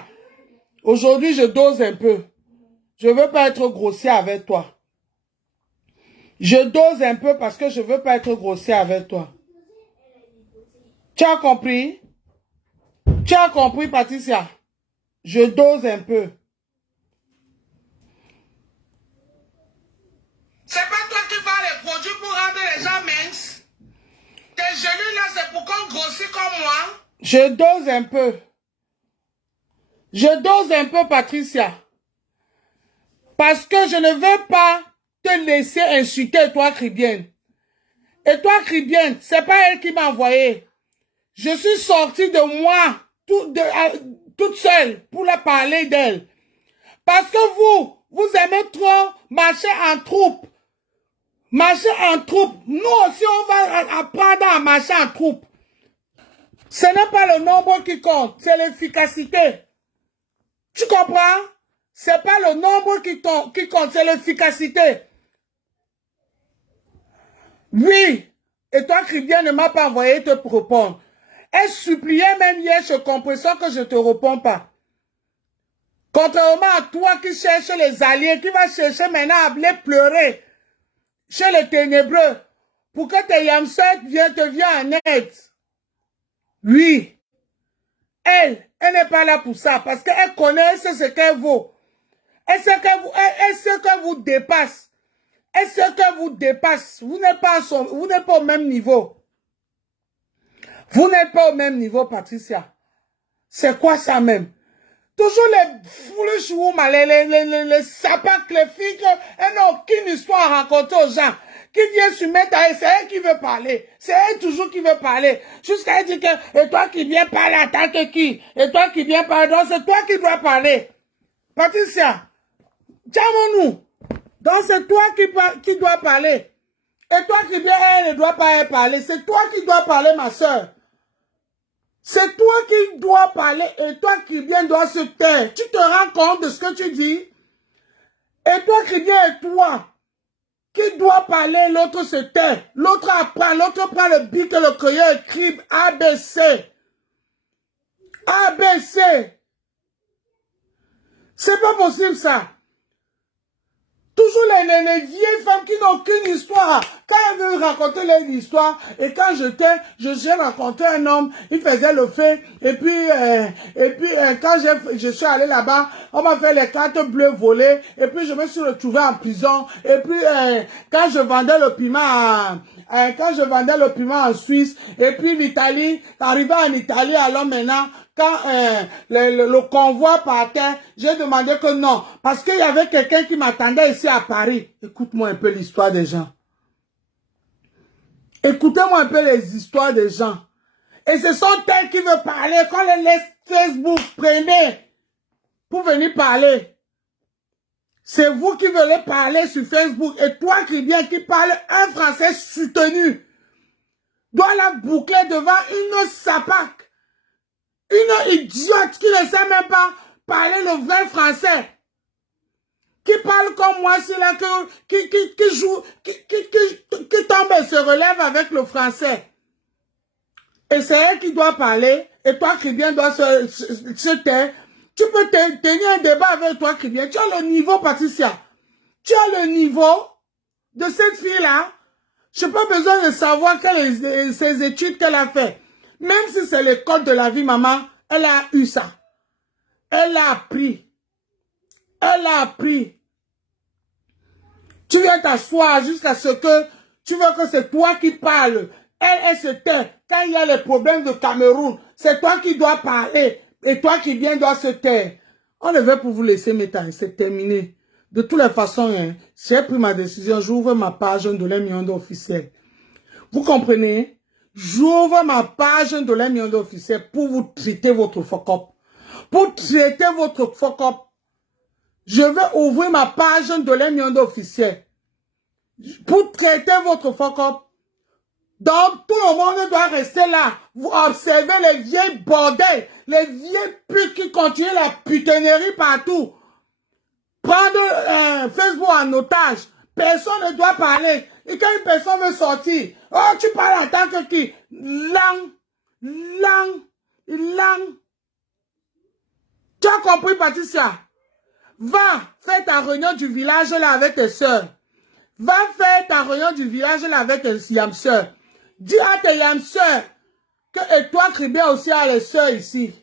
Aujourd'hui, je dose un peu. Je ne veux pas être grossier avec toi. Je dose un peu parce que je ne veux pas être grossier avec toi. Tu as compris? Tu as compris, Patricia? Je dose un peu. C'est pas toi qui vends les produits pour rendre les gens minces. Tes genoux là, c'est pour qu'on grossisse comme moi. Je dose un peu. Je dose un peu, Patricia. Parce que je ne veux pas te laisser insulter toi, Cribienne. Et toi, Cribienne, c'est pas elle qui m'a envoyé. Je suis sortie de moi, toute seule, pour la parler d'elle. Parce que vous aimez trop marcher en troupe. Marcher en troupe. Nous aussi, on va apprendre à marcher en troupe. Ce n'est pas le nombre qui compte, c'est l'efficacité. Tu comprends? C'est pas le nombre qui compte, c'est l'efficacité. Oui. Et toi, Cribienne, ne m'a pas envoyé te répondre. Elle suppliait même hier chez Compression que je ne te réponds pas. Contrairement à toi qui cherche les alliés, qui va chercher maintenant à aller pleurer chez les ténébreux pour que tes yamsets te viennent en aide. Oui. Elle n'est pas là pour ça parce qu'elle connaît ce qu'elle vaut. Elle sait que vous dépasse. Elle sait que vous dépasse. Vous n'êtes pas au même niveau. Vous n'êtes pas au même niveau, Patricia. C'est quoi ça même? Toujours les foolish women, les sapacs, les filles, elles n'ont aucune histoire à raconter aux gens. Qui vient se mettre à elle, c'est elle qui veut parler. C'est elle toujours qui veut parler. Jusqu'à elle dire que, et toi qui viens parler en tant que qui? Et toi qui viens parler, donc c'est toi qui dois parler. Patricia, tiens-nous. Donc c'est toi qui dois parler. Et toi qui viens, elle ne doit pas parler. C'est toi qui dois parler, ma soeur. C'est toi qui dois parler et toi qui viens dois se taire. Tu te rends compte de ce que tu dis? Et toi qui viens et toi qui dois parler, l'autre se tait. L'autre apprend, l'autre prend le bic et le crayon et écrit ABC. ABC. C'est pas possible ça. Toujours les vieilles femmes qui n'ont aucune histoire. Quand elles veulent raconter leur histoire, et quand j'ai rencontré un homme, il faisait le fait, et puis quand je suis allé là-bas, on m'a fait les cartes bleues volées, et puis je me suis retrouvé en prison, et puis quand je vendais le piment quand je vendais le piment en Suisse, et puis l'Italie, arrivé en Italie, alors maintenant, quand le convoi partait, j'ai demandé que non, parce qu'il y avait quelqu'un qui m'attendait ici à Paris. Écoute-moi un peu l'histoire des gens. Écoutez-moi un peu les histoires des gens. Et ce sont elles qui veulent parler. Quand les laisse Facebook, prenez pour venir parler. C'est vous qui voulez parler sur Facebook. Et toi qui parle un français soutenu, doit la boucler devant une sapac. Une idiote qui ne sait même pas parler le vrai français. Qui parle comme moi, c'est là qui joue, qui tombe et se relève avec le français. Et c'est elle qui doit parler, et toi qui viens doit se taire. Tu peux tenir un débat avec toi qui vient. Tu as le niveau, Patricia. Tu as le niveau de cette fille-là. Je n'ai pas besoin de savoir ses études qu'elle a fait. Même si c'est l'école de la vie, maman, elle a eu ça. Elle a appris. Elle a appris. Tu viens t'asseoir jusqu'à ce que tu veux que c'est toi qui parles. Elle se tait. Quand il y a les problèmes de Cameroun, c'est toi qui dois parler. Et toi qui viens dois se taire. On ne veut pour vous laisser m'éteindre. C'est terminé. De toutes les façons, hein, j'ai pris ma décision. J'ouvre ma page de Miondo officiel. Vous comprenez? J'ouvre ma page de Miondo officiel pour vous traiter votre fuck-up. Pour traiter votre fuck-up. Je vais ouvrir ma page de Miondo officiel. Pour traiter votre fuck-up. Donc, tout le monde doit rester là. Vous observez les vieilles bordels, les vieilles putes qui continuent la putannerie partout. Prendre Facebook en otage. Personne ne doit parler. Et quand une personne veut sortir, oh, tu parles en tant que qui? Langue. Tu as compris, Patricia? Va faire ta réunion du village là avec tes soeurs. Va faire ta réunion du village là avec tes yam soeurs. Dis à tes yam soeurs que et toi, Cribia aussi a les soeurs ici.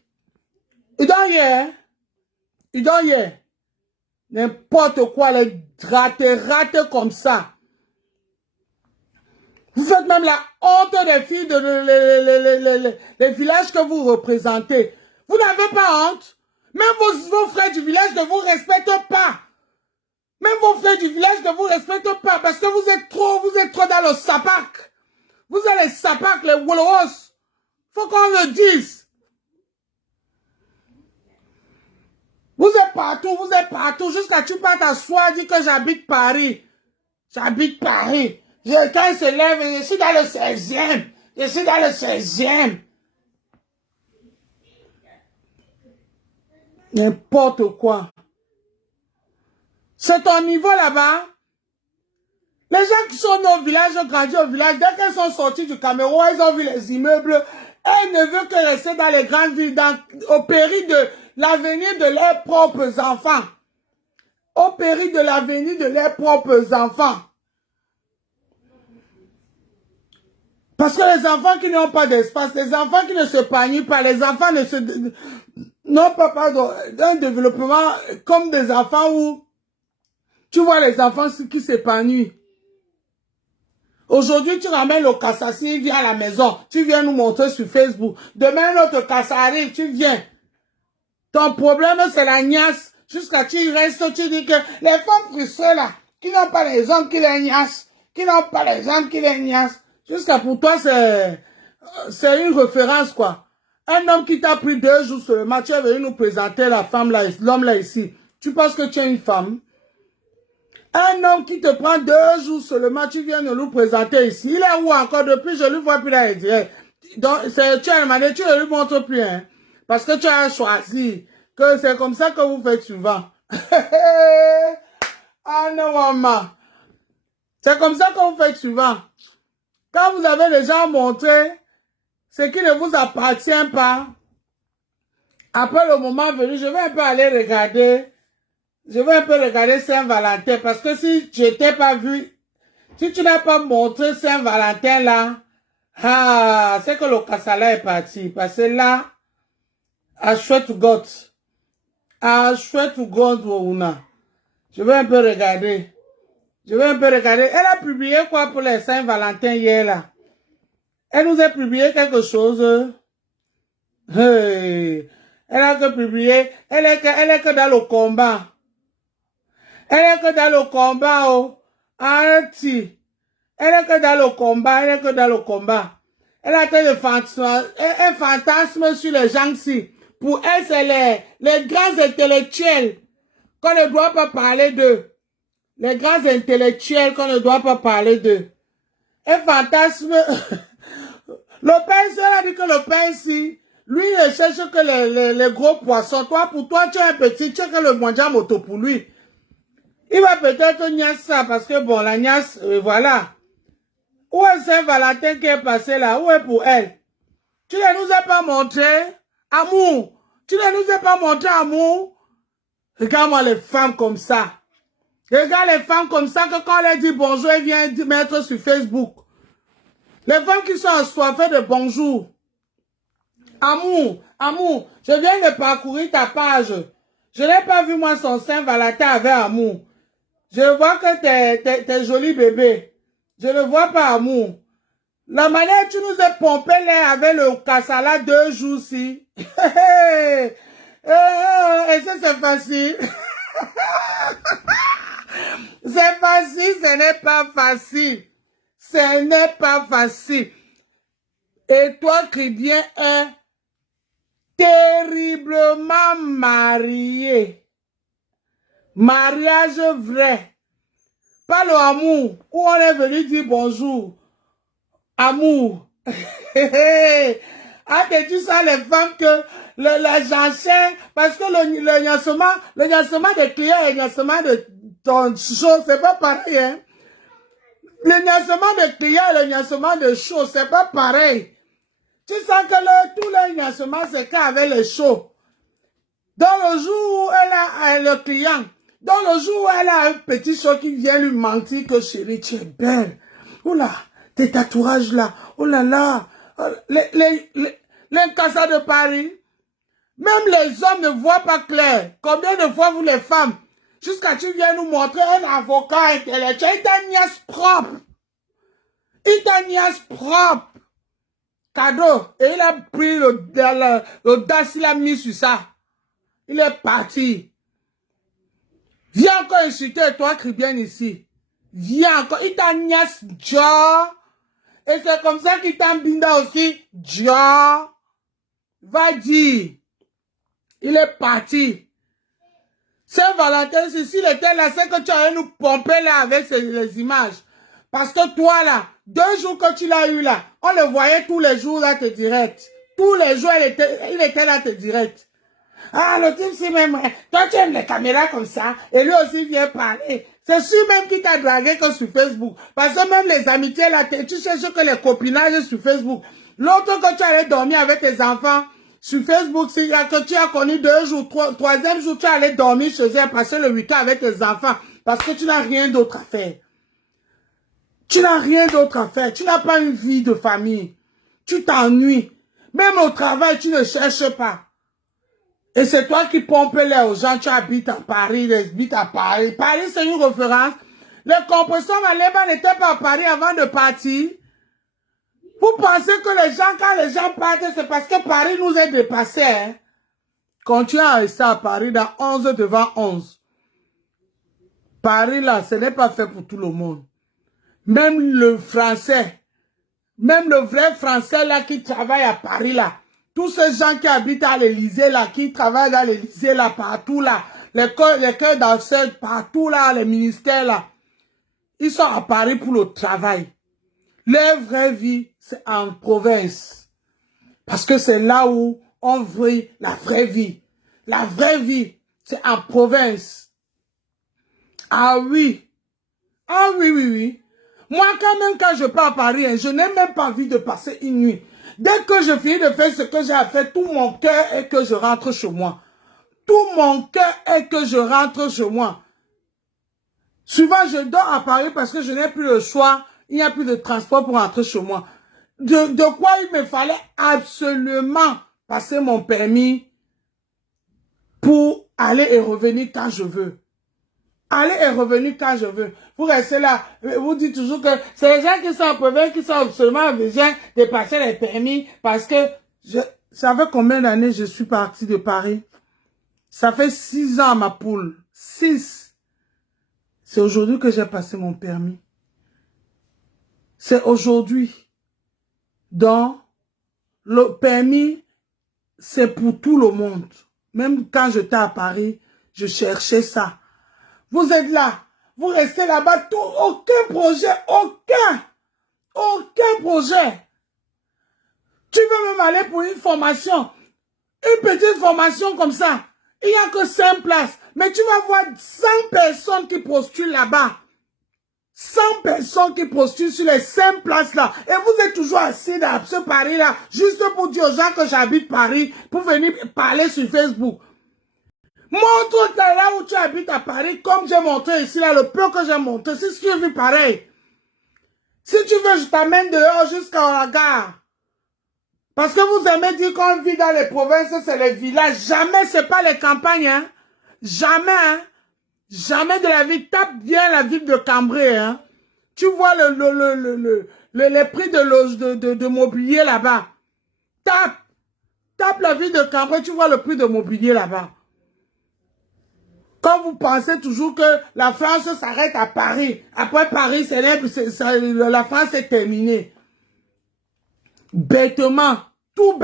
You don't hear? You don't hear? N'importe quoi, les ratés comme ça. Vous faites même la honte des filles de les villages que vous représentez. Vous n'avez pas honte? Même vos frères du village ne vous respectent pas. Même vos frères du village ne vous respectent pas parce que vous êtes trop dans le sapac. Vous êtes les sapacs, les wolowos. Faut qu'on le dise. Vous êtes partout, jusqu'à tu partes t'asseoir, dis que j'habite Paris. J'habite Paris. Quand il se lève, je suis dans le 16e. Je suis dans le 16e. N'importe quoi. C'est ton niveau là-bas. Les gens qui sont nés au village, ont grandi au village, dès qu'elles sont sorties du Cameroun, elles ont vu les immeubles. Elles ne veulent que rester dans les grandes villes, au péril de l'avenir de leurs propres enfants. Au péril de l'avenir de leurs propres enfants. Parce que les enfants qui n'ont pas d'espace, les enfants qui ne se panient pas, les enfants n'ont pas d'un développement comme des enfants où tu vois les enfants qui s'épanouissent. Aujourd'hui, tu ramènes le Kassassi, il vient à la maison. Tu viens nous montrer sur Facebook. Demain, notre Kassari, tu viens. Ton problème, c'est la niasse. Jusqu'à tu restes, tu dis que les femmes frustrées là, qui n'ont pas les hommes qui les niassent, qui n'ont pas les hommes qui les niassent. Jusqu'à pour toi, c'est une référence, quoi. Un homme qui t'a pris 2 jours seulement, tu es venu nous présenter la femme là, l'homme là ici. Tu penses que tu es une femme? Un homme qui te prend 2 jours seulement, tu viens de nous présenter ici. Il est où encore? Depuis, je ne lui vois plus là. Donc, tu as demandé, tu ne lui montres plus, hein. Parce que tu as choisi que c'est comme ça que vous faites souvent. Ah non, maman. C'est comme ça que vous faites souvent. Quand vous avez déjà montré ce qui ne vous appartient pas, après le moment venu, je vais un peu aller regarder. Je vais un peu regarder Saint-Valentin parce que si je t'ai pas vu, si tu n'as pas montré Saint-Valentin là, c'est que le Kassala est parti. Parce que là, I swear to God, je vais un peu regarder. Je vais un peu regarder. Elle a publié quoi pour les Saint-Valentin hier là? Elle nous a publié quelque chose. Hey. Elle a que publié. Elle est que dans le combat. Elle est que dans le combat, oh. Arrêtez. Elle est que dans le combat. Elle est que dans le combat. Elle a fait un fantasme sur les gens-ci. Pour elle, c'est les grands intellectuels qu'on ne doit pas parler d'eux. Les grands intellectuels qu'on ne doit pas parler d'eux. Un fantasme. Le père, elle a dit que le père ici, lui, il cherche que les gros poissons. Toi, pour toi, tu es un petit, tu es que le mondial moto pour lui. Il va peut-être niasse ça, parce que bon, la niasse, voilà. Où est Saint-Valentin qui est passé là? Où est pour elle? Tu ne nous as pas montré amour. Tu ne nous as pas montré amour. Regarde-moi les femmes comme ça. Regarde les femmes comme ça que quand on leur dit bonjour, elles viennent mettre sur Facebook. Les femmes qui sont assoiffées de bonjour. Amour, amour. Je viens de parcourir ta page. Je n'ai pas vu moi son Saint-Valentin avec amour. Je vois que t'es joli bébé. Je ne vois pas amour. La manière tu nous as pompé l'air avec le cassala 2 jours-ci. Et ça c'est facile. C'est facile, ce n'est pas facile. Ce n'est pas facile. Et toi, Cribien, est terriblement marié. Mariage vrai. Pas le amour, où on est venu dire bonjour. Amour. Ah, tu sais les femmes que la jachère, parce que le nyassement des clients et le nyassement de ton show, c'est pas pareil, hein. Le nyassement de clients et le nyassement de show, c'est pas pareil. Tu sens que tout le nyassement, c'est qu'avec le show. Dans le jour où elle a le client, dans le jour où elle a un petit show qui vient lui mentir que chérie, tu es belle. Oh là, tes tatouages là, oh là là, les cassas de Paris. Même les hommes ne voient pas clair. Combien de fois vous les femmes, jusqu'à tu viens nous montrer un avocat intellectuel, il t'a niasse propre. Il t'a niasse propre. Cadeau. Et il a pris l'audace, il a mis sur ça. Il est parti. Viens encore insulter toi, Cribien, ici. Viens encore. Il t'a niasse, Dia. Et c'est comme ça qu'il t'a binda aussi, Dia. Va dire. Il est parti. Saint-Valentin, s'il était là, c'est que tu allais nous pomper là avec les images. Parce que toi là, 2 jours que tu l'as eu là, on le voyait tous les jours là, tes directs. Tous les jours, il était là, tes directs. Ah, le type, c'est même, toi tu aimes les caméras comme ça, et lui aussi vient parler. C'est sûr même qu'il t'a dragué que sur Facebook. Parce que même les amitiés là, tu cherches que les copinages sur Facebook. L'autre que tu allais dormir avec tes enfants, sur Facebook, c'est que tu as connu 2 jours, 3e jour, tu allais dormir chez elle, passer le week-end avec tes enfants. Parce que tu n'as rien d'autre à faire. Tu n'as rien d'autre à faire. Tu n'as pas une vie de famille. Tu t'ennuies. Même au travail, tu ne cherches pas. Et c'est toi qui pompes l'air aux gens. Tu habites à Paris, habites à Paris. Paris, c'est une référence. Les compresseurs à Léba n'étaient pas à Paris avant de partir. Vous pensez que les gens, quand les gens partent, c'est parce que Paris nous est dépassé. Hein? Continuez à rester à Paris dans 11 devant 11. Paris, là, ce n'est pas fait pour tout le monde. Même le français, même le vrai français, là, qui travaille à Paris, là, tous ces gens qui habitent à l'Élysée, là, qui travaillent à l'Élysée, là, partout, là, les cœurs d'Alceste, partout, là, les ministères, là, ils sont à Paris pour le travail. Leur vraie vie, c'est en province. Parce que c'est là où on vit la vraie vie. La vraie vie, c'est en province. Ah oui. Ah oui, oui, oui. Moi, quand je pars à Paris, hein, je n'ai même pas envie de passer une nuit. Dès que je finis de faire ce que j'ai à faire, tout mon cœur est que je rentre chez moi. Tout mon cœur est que je rentre chez moi. Souvent, je dors à Paris parce que je n'ai plus le choix. Il n'y a plus de transport pour rentrer chez moi. De quoi il me fallait absolument passer mon permis pour aller et revenir quand je veux. Aller et revenir quand je veux. Vous restez là, vous dites toujours que c'est les gens qui sont en province qui sont absolument besoin de passer les permis parce que ça fait combien d'années je suis parti de Paris? Ça fait 6 ans ma poule. 6. C'est aujourd'hui que j'ai passé mon permis. C'est aujourd'hui. Donc, le permis, c'est pour tout le monde. Même quand j'étais à Paris, je cherchais ça. Vous êtes là, vous restez là-bas, aucun projet, aucun projet. Tu veux même aller pour une formation, une petite formation comme ça. Il n'y a que 5 places, mais tu vas voir 100 personnes qui postulent là-bas. 100 personnes qui postulent sur les 5 places là. Et vous êtes toujours assis dans ce Paris là, juste pour dire aux gens que j'habite Paris, pour venir parler sur Facebook. Montre là où tu habites à Paris, comme j'ai montré ici, là, le peu que j'ai montré. C'est ce que j'ai vu pareil. Si tu veux, je t'amène dehors jusqu'à la gare. Parce que vous aimez dire qu'on vit dans les provinces, c'est les villages. Jamais, c'est pas les campagnes, hein. Jamais, hein. Jamais de la vie. Tape bien la ville de Cambrai, hein. Tu vois les prix de mobilier là-bas. Tape la ville de Cambrai, tu vois le prix de mobilier là-bas. Quand vous pensez toujours que la France s'arrête à Paris, après Paris, la France est terminée. Bêtement, tout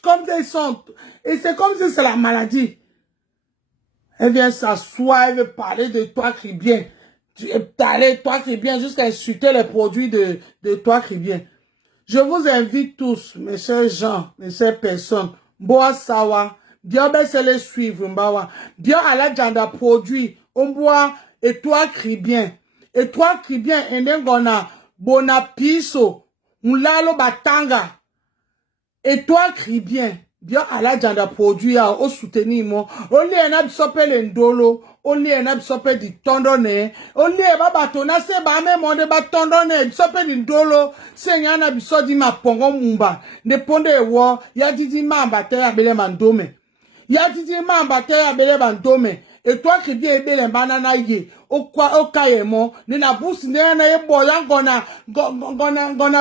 comme ils sont. Et c'est comme si c'est la maladie. Elle vient s'asseoir, elle veut parler de toi qui bien. Toi qui bien, jusqu'à insulter les produits de toi qui bien. Je vous invite tous, mes chers gens, mes chères personnes, bois sawa. Bien c'est les suivre mbawa. Bien à la janda produit on boit et toi crie bien. Et toi crie bien et n'engona bona piso unlalo batanga. Et toi crie bien. Bien à la janda produit au soutenir moi. On li en a sopé l'endolo. On li en a sopé di tondone. On li ba batona se ba me monde ba tondone. Sopé l'endolo. Se nyana biso di ma pongo mumba. Ne ponde wo ya di mamba te abele mandome. Ya titi mambate ya bele bandome. Et toi qui viens ebele banana ye. Okwa okayemo. Nina busi nena ye boya gona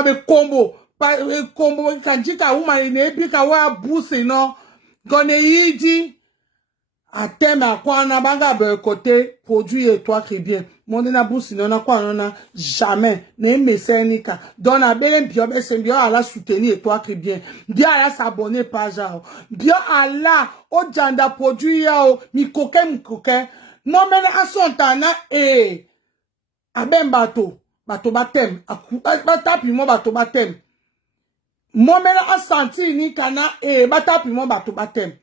be combo. Pa combo kanjika uma ine bika wa busi no. Gone yidi. A thème à quoi on a banga côté produit et toi qui bien. Mon na busi non na quoi on a jamais. Ne mesenika. Don a belen bio be bien à la soutenir et toi qui bien. Bien à la s'abonner page. Bien à la o janda produit yao mi koke. Non mais à son tana et a ben bateau batem. A tapi mo bateau batem. Mon mais à senti ni kana et batapi mo bateau batem.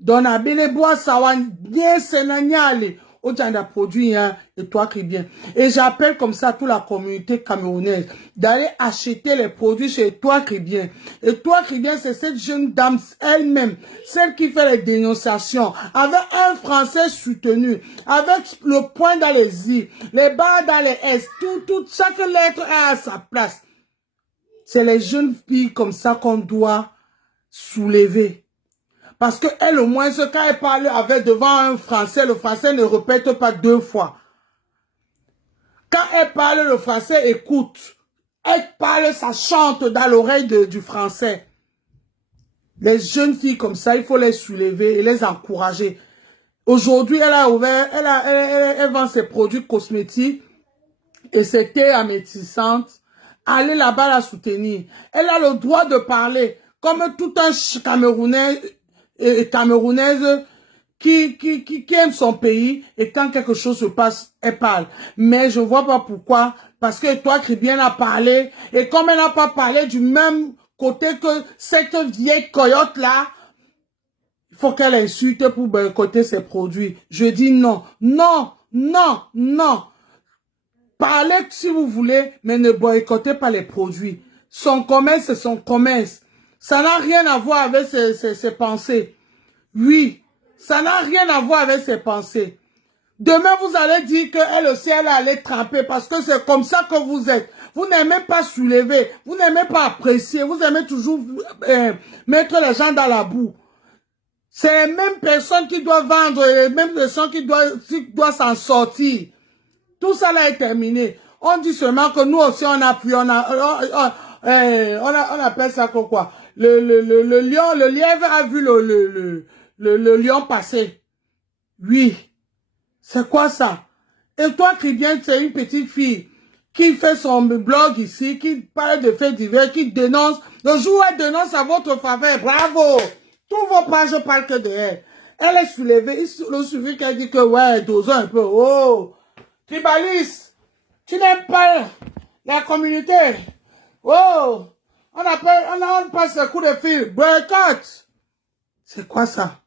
Don a bele bois sawan bien senanyale au janda produit hein, et toi qui bien. Et j'appelle comme ça toute la communauté camerounaise d'aller acheter les produits chez toi qui bien. Et toi qui bien, c'est cette jeune dame elle-même, celle qui fait les dénonciations, avec un français soutenu, avec le point dans les i, les barres dans les s, chaque lettre est à sa place. C'est les jeunes filles comme ça qu'on doit soulever. Parce que elle, au moins, quand elle parle avec devant un Français, le Français ne répète pas 2 fois. Quand elle parle, le Français écoute. Elle parle, ça chante dans l'oreille du Français. Les jeunes filles comme ça, il faut les soulever et les encourager. Aujourd'hui, elle a ouvert, elle vend ses produits cosmétiques et ses thés améthysantes. Allez là-bas la soutenir. Elle a le droit de parler comme tout un Camerounais et Camerounaise qui aime son pays et quand quelque chose se passe, elle parle. Mais je vois pas pourquoi, parce que toi qui bien a parlé et comme elle n'a pas parlé du même côté que cette vieille coyote là, il faut qu'elle insulte pour boycotter ses produits. Je dis non, non, non, non. Parlez si vous voulez, mais ne boycottez pas les produits. Son commerce, c'est son commerce. Ça n'a rien à voir avec ses pensées. Oui, ça n'a rien à voir avec ses pensées. Demain, vous allez dire qu'elle aussi, elle allait tremper parce que c'est comme ça que vous êtes. Vous n'aimez pas soulever, vous n'aimez pas apprécier, vous aimez toujours mettre les gens dans la boue. C'est les mêmes personnes qui doivent vendre, les mêmes personnes qui doivent s'en sortir. Tout ça là est terminé. On dit seulement que nous aussi on appuie, on appelle ça quoi? Le lion, le lièvre a vu le lion passer. Oui. C'est quoi ça? Et toi, Kribien, c'est une petite fille qui fait son blog ici, qui parle de faits divers, qui dénonce. Le jour où elle dénonce à votre faveur, bravo! Tous vos pages parlent que de elle. Elle est soulevée. Il suffit qu'elle dit que, ouais, dose un peu. Oh! Tribaliste! Tu n'aimes pas la communauté? Oh! On passe le coup de fil. Boycott! C'est quoi ça?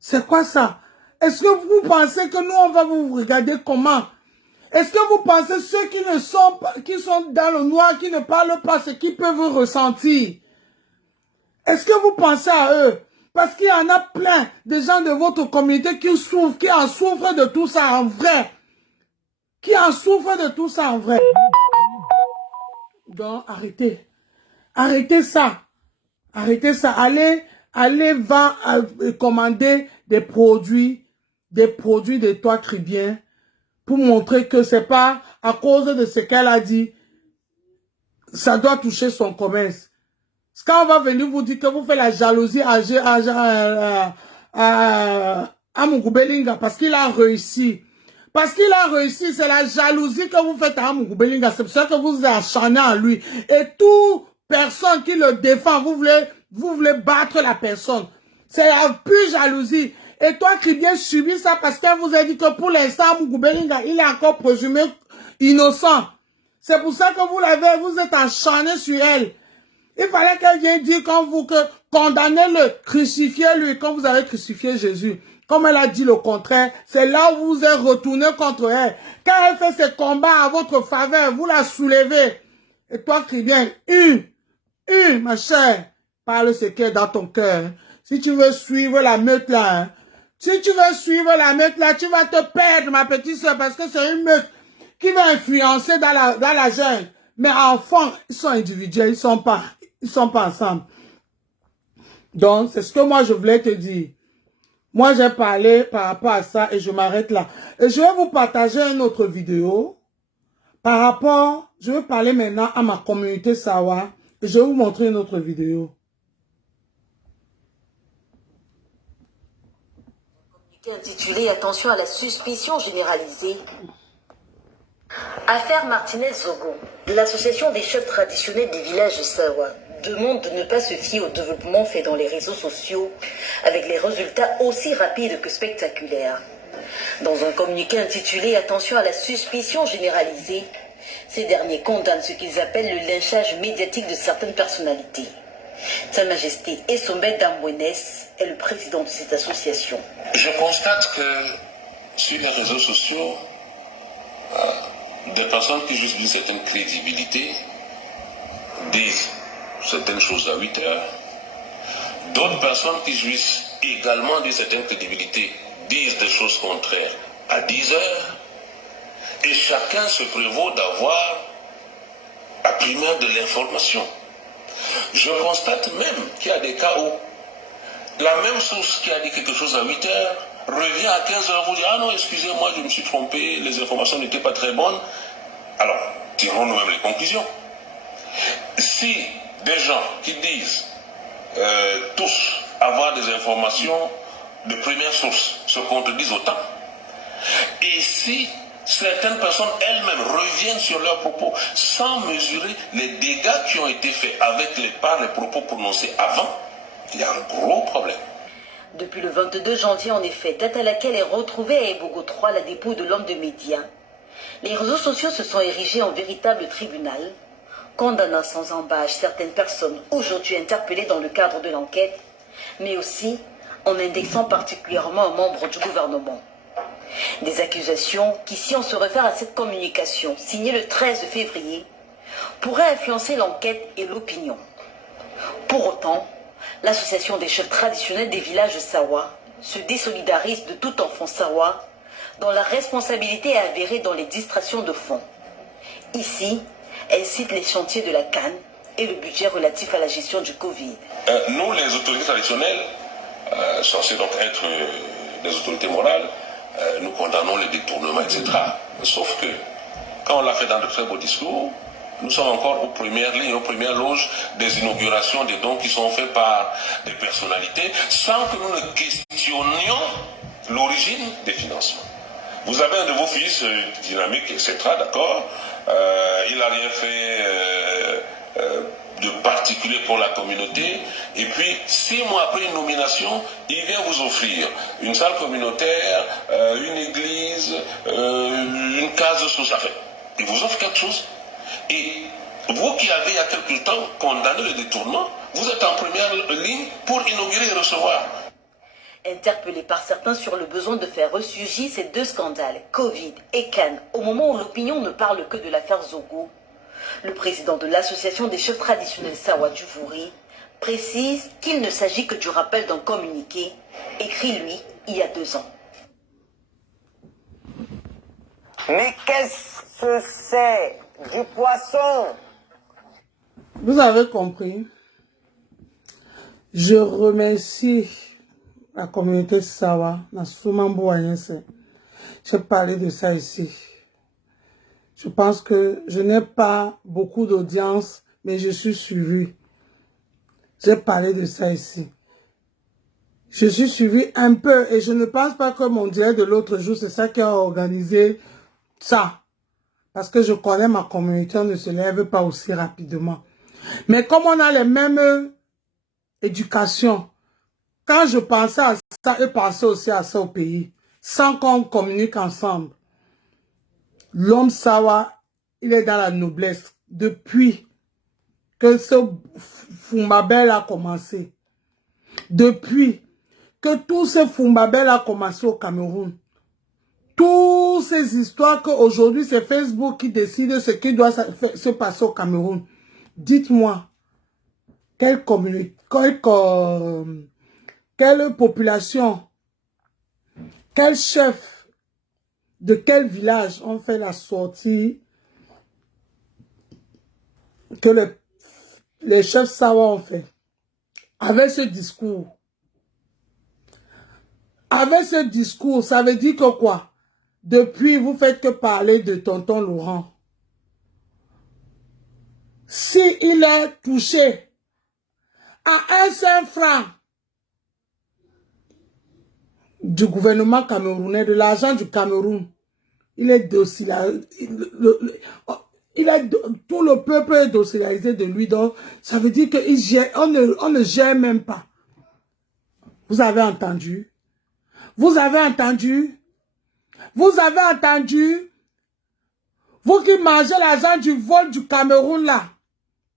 C'est quoi ça? Est-ce que vous pensez que nous, on va vous regarder comment? Est-ce que vous pensez ceux qui ne sont pas, qui sont dans le noir, qui ne parlent pas ce qu'ils peuvent ressentir? Est-ce que vous pensez à eux? Parce qu'il y en a plein de gens de votre communauté qui souffrent, qui en souffrent de tout ça en vrai. Qui en souffrent de tout ça en vrai. Donc, arrêtez. Arrêtez ça. Arrêtez ça. Allez commander des produits de toi Kribien pour montrer que c'est pas à cause de ce qu'elle a dit. Ça doit toucher son commerce. Quand on va venir vous dire que vous faites la jalousie à Mugubelinga parce qu'il a réussi. Parce qu'il a réussi, c'est la jalousie que vous faites à Mugubelinga. C'est pour ça que vous acharnez en lui. Et toute personne qui le défend, vous voulez battre la personne. C'est la pure jalousie. Et toi qui viens subir ça parce qu'elle vous a dit que pour l'instant, Mugubelinga, il est encore présumé innocent. C'est pour ça que vous êtes acharné sur elle. Il fallait qu'elle vienne dire quand vous que condamnez-le, crucifiez-lui, quand vous avez crucifié Jésus. Comme elle a dit le contraire, c'est là où vous êtes retourné contre elle. Quand elle fait ses combats à votre faveur, vous la soulevez. Et toi qui viens, ma chère, parle ce qui est dans ton cœur. Si tu veux suivre la meute là, si tu veux suivre la meute là, tu vas te perdre, ma petite soeur, parce que c'est une meute qui va influencer dans la jungle. Mais enfants, ils sont individuels, ils sont pas ensemble. Donc, c'est ce que moi je voulais te dire. Moi, j'ai parlé par rapport à ça et je m'arrête là. Et je vais vous partager une autre vidéo par rapport, je vais parler maintenant à ma communauté Sawa et je vais vous montrer une autre vidéo. Intitulé Attention à la suspicion généralisée. Affaire Martinez-Zogo. L'association des chefs traditionnels des villages Sawa demande de ne pas se fier au développement fait dans les réseaux sociaux avec les résultats aussi rapides que spectaculaires. Dans un communiqué intitulé Attention à la suspicion généralisée, ces derniers condamnent ce qu'ils appellent le lynchage médiatique de certaines personnalités. Sa Majesté Esombe Dambouenes est le président de cette association. Je constate que sur les réseaux sociaux, des personnes qui jouissent d'une certaine crédibilité disent certaines choses à 8 heures. D'autres personnes qui jouissent également d'une certaine crédibilité disent des choses contraires à 10 heures. Et chacun se prévaut d'avoir la primeur de l'information. Je constate même qu'il y a des cas où la même source qui a dit quelque chose à 8 heures revient à 15 heures, vous dit « Ah non, excusez-moi, je me suis trompé, les informations n'étaient pas très bonnes. » Alors, tirons nous-mêmes les conclusions. Si des gens qui disent tous avoir des informations de première source se contredisent autant, et si certaines personnes elles-mêmes reviennent sur leurs propos sans mesurer les dégâts qui ont été faits par les propos prononcés avant, il y a un gros problème. Depuis le 22 janvier, en effet, date à laquelle est retrouvée à Ebogo 3 la dépouille de l'homme de médias, les réseaux sociaux se sont érigés en véritable tribunal, condamnant sans embâche certaines personnes aujourd'hui interpellées dans le cadre de l'enquête, mais aussi en indexant particulièrement un membre du gouvernement. Des accusations qui, si on se réfère à cette communication signée le 13 février, pourraient influencer l'enquête et l'opinion. Pour autant, l'association des chefs traditionnels des villages Sawa se désolidarise de tout enfant Sawa dont la responsabilité est avérée dans les distractions de fonds. Ici, elle cite les chantiers de la CAN et le budget relatif à la gestion du Covid. Nous, les autorités traditionnelles, censés donc être des autorités morales, nous condamnons les détournements, etc. Sauf que, quand on l'a fait dans de très beaux discours, nous sommes encore aux premières lignes, aux premières loges des inaugurations, des dons qui sont faits par des personnalités, sans que nous ne questionnions l'origine des financements. Vous avez un de vos fils dynamique, etc., d'accord, il n'a rien fait de particulier pour la communauté, et puis 6 mois après une nomination, il vient vous offrir une salle communautaire, une église, une case sociale. Enfin, il vous offre quelque chose. Et vous qui avez il y a quelque temps condamné le détournement, vous êtes en première ligne pour inaugurer et recevoir. Interpellé par certains sur le besoin de faire ressurgir ces 2 scandales, Covid et Cannes, au moment où l'opinion ne parle que de l'affaire Zogo, le président de l'association des chefs traditionnels Sawa du Vouri précise qu'il ne s'agit que du rappel d'un communiqué, écrit lui il y a 2 ans. Mais qu'est-ce que c'est du poisson? Vous avez compris. Je remercie la communauté Sawa. J'ai parlé de ça ici. Je pense que je n'ai pas beaucoup d'audience, mais je suis suivi. J'ai parlé de ça ici. Je suis suivi un peu et je ne pense pas que mon direct de l'autre jour, c'est ça qui a organisé ça. Parce que je connais ma communauté, on ne se lève pas aussi rapidement. Mais comme on a les mêmes éducations, quand je pensais à ça, eux pensaient aussi à ça au pays, sans qu'on communique ensemble. L'homme Sawa, il est dans la noblesse depuis que ce Fumbabel a commencé. Depuis que tout ce Fumbabel a commencé au Cameroun. Toutes ces histoires qu'aujourd'hui c'est Facebook qui décide ce qui doit se passer au Cameroun. Dites-moi, quelle communauté, quelle population, quel chef de quel village ont fait la sortie que les chefs Sawa ont fait avec ce discours. Avec ce discours, ça veut dire que quoi? Depuis, vous faites que parler de tonton Laurent. Si il est touché à 1 seul franc du gouvernement camerounais, de l'argent du Cameroun, il est docilisé. Tout le peuple est docilisé de lui. Donc, ça veut dire qu'on ne gère même pas. Vous avez entendu? Vous avez entendu? Vous avez entendu? Vous qui mangez l'argent du vol du Cameroun là,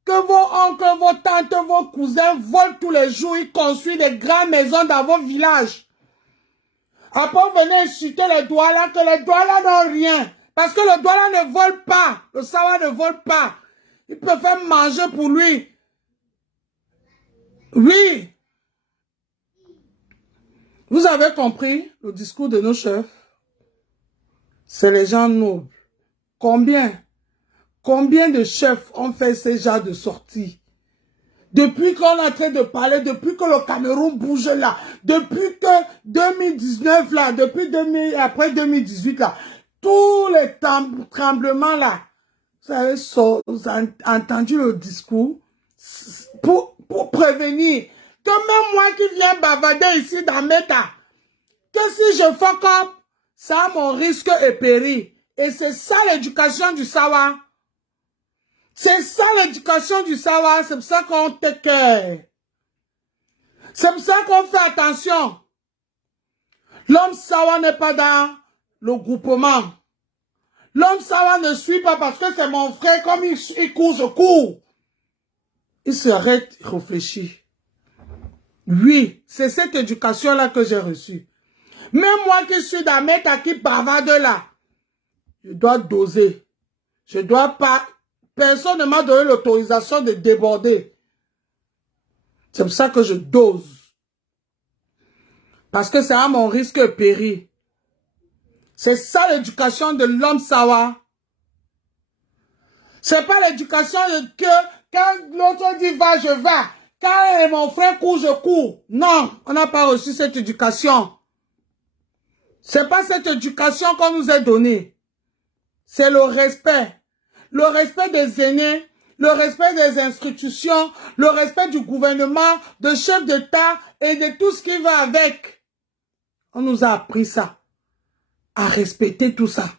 que vos oncles, vos tantes, vos cousins volent tous les jours, ils construisent des grandes maisons dans vos villages. Après, venez insulter les Douala, que les Douala n'ont rien. Parce que le Douala ne vole pas. Le Sawa ne vole pas. Il peut faire manger pour lui. Oui. Vous avez compris le discours de nos chefs? C'est les gens nobles. Combien de chefs ont fait ce genre de sortie? Depuis qu'on est en train de parler, depuis que le Cameroun bouge là, depuis que 2019 là, après 2018 là, tous les tremblements là, vous avez entendu le discours pour prévenir que même moi qui viens bavarder ici dans Meta, que si je fuck up, ça a mon risque et péril. Et c'est ça l'éducation du Sawa. C'est ça l'éducation du Sawa. C'est pour ça qu'on take care. C'est pour ça qu'on fait attention. L'homme Sawa n'est pas dans le groupement. L'homme Sawa ne suit pas parce que c'est mon frère. Comme il court, je cours. Il s'arrête, réfléchit. Oui, c'est cette éducation-là que j'ai reçue. Même moi qui suis dans Meta qui bavarde là, je dois doser. Je dois pas... Personne ne m'a donné l'autorisation de déborder. C'est pour ça que je dose. Parce que c'est à mon risque et péril. C'est ça l'éducation de l'homme Sawa. C'est pas l'éducation que quand l'autre dit va, je vais. Quand mon frère court, je cours. Non, on n'a pas reçu cette éducation. C'est pas cette éducation qu'on nous a donnée. C'est le respect. Le respect des aînés, le respect des institutions, le respect du gouvernement, de chef d'État et de tout ce qui va avec. On nous a appris ça. À respecter tout ça.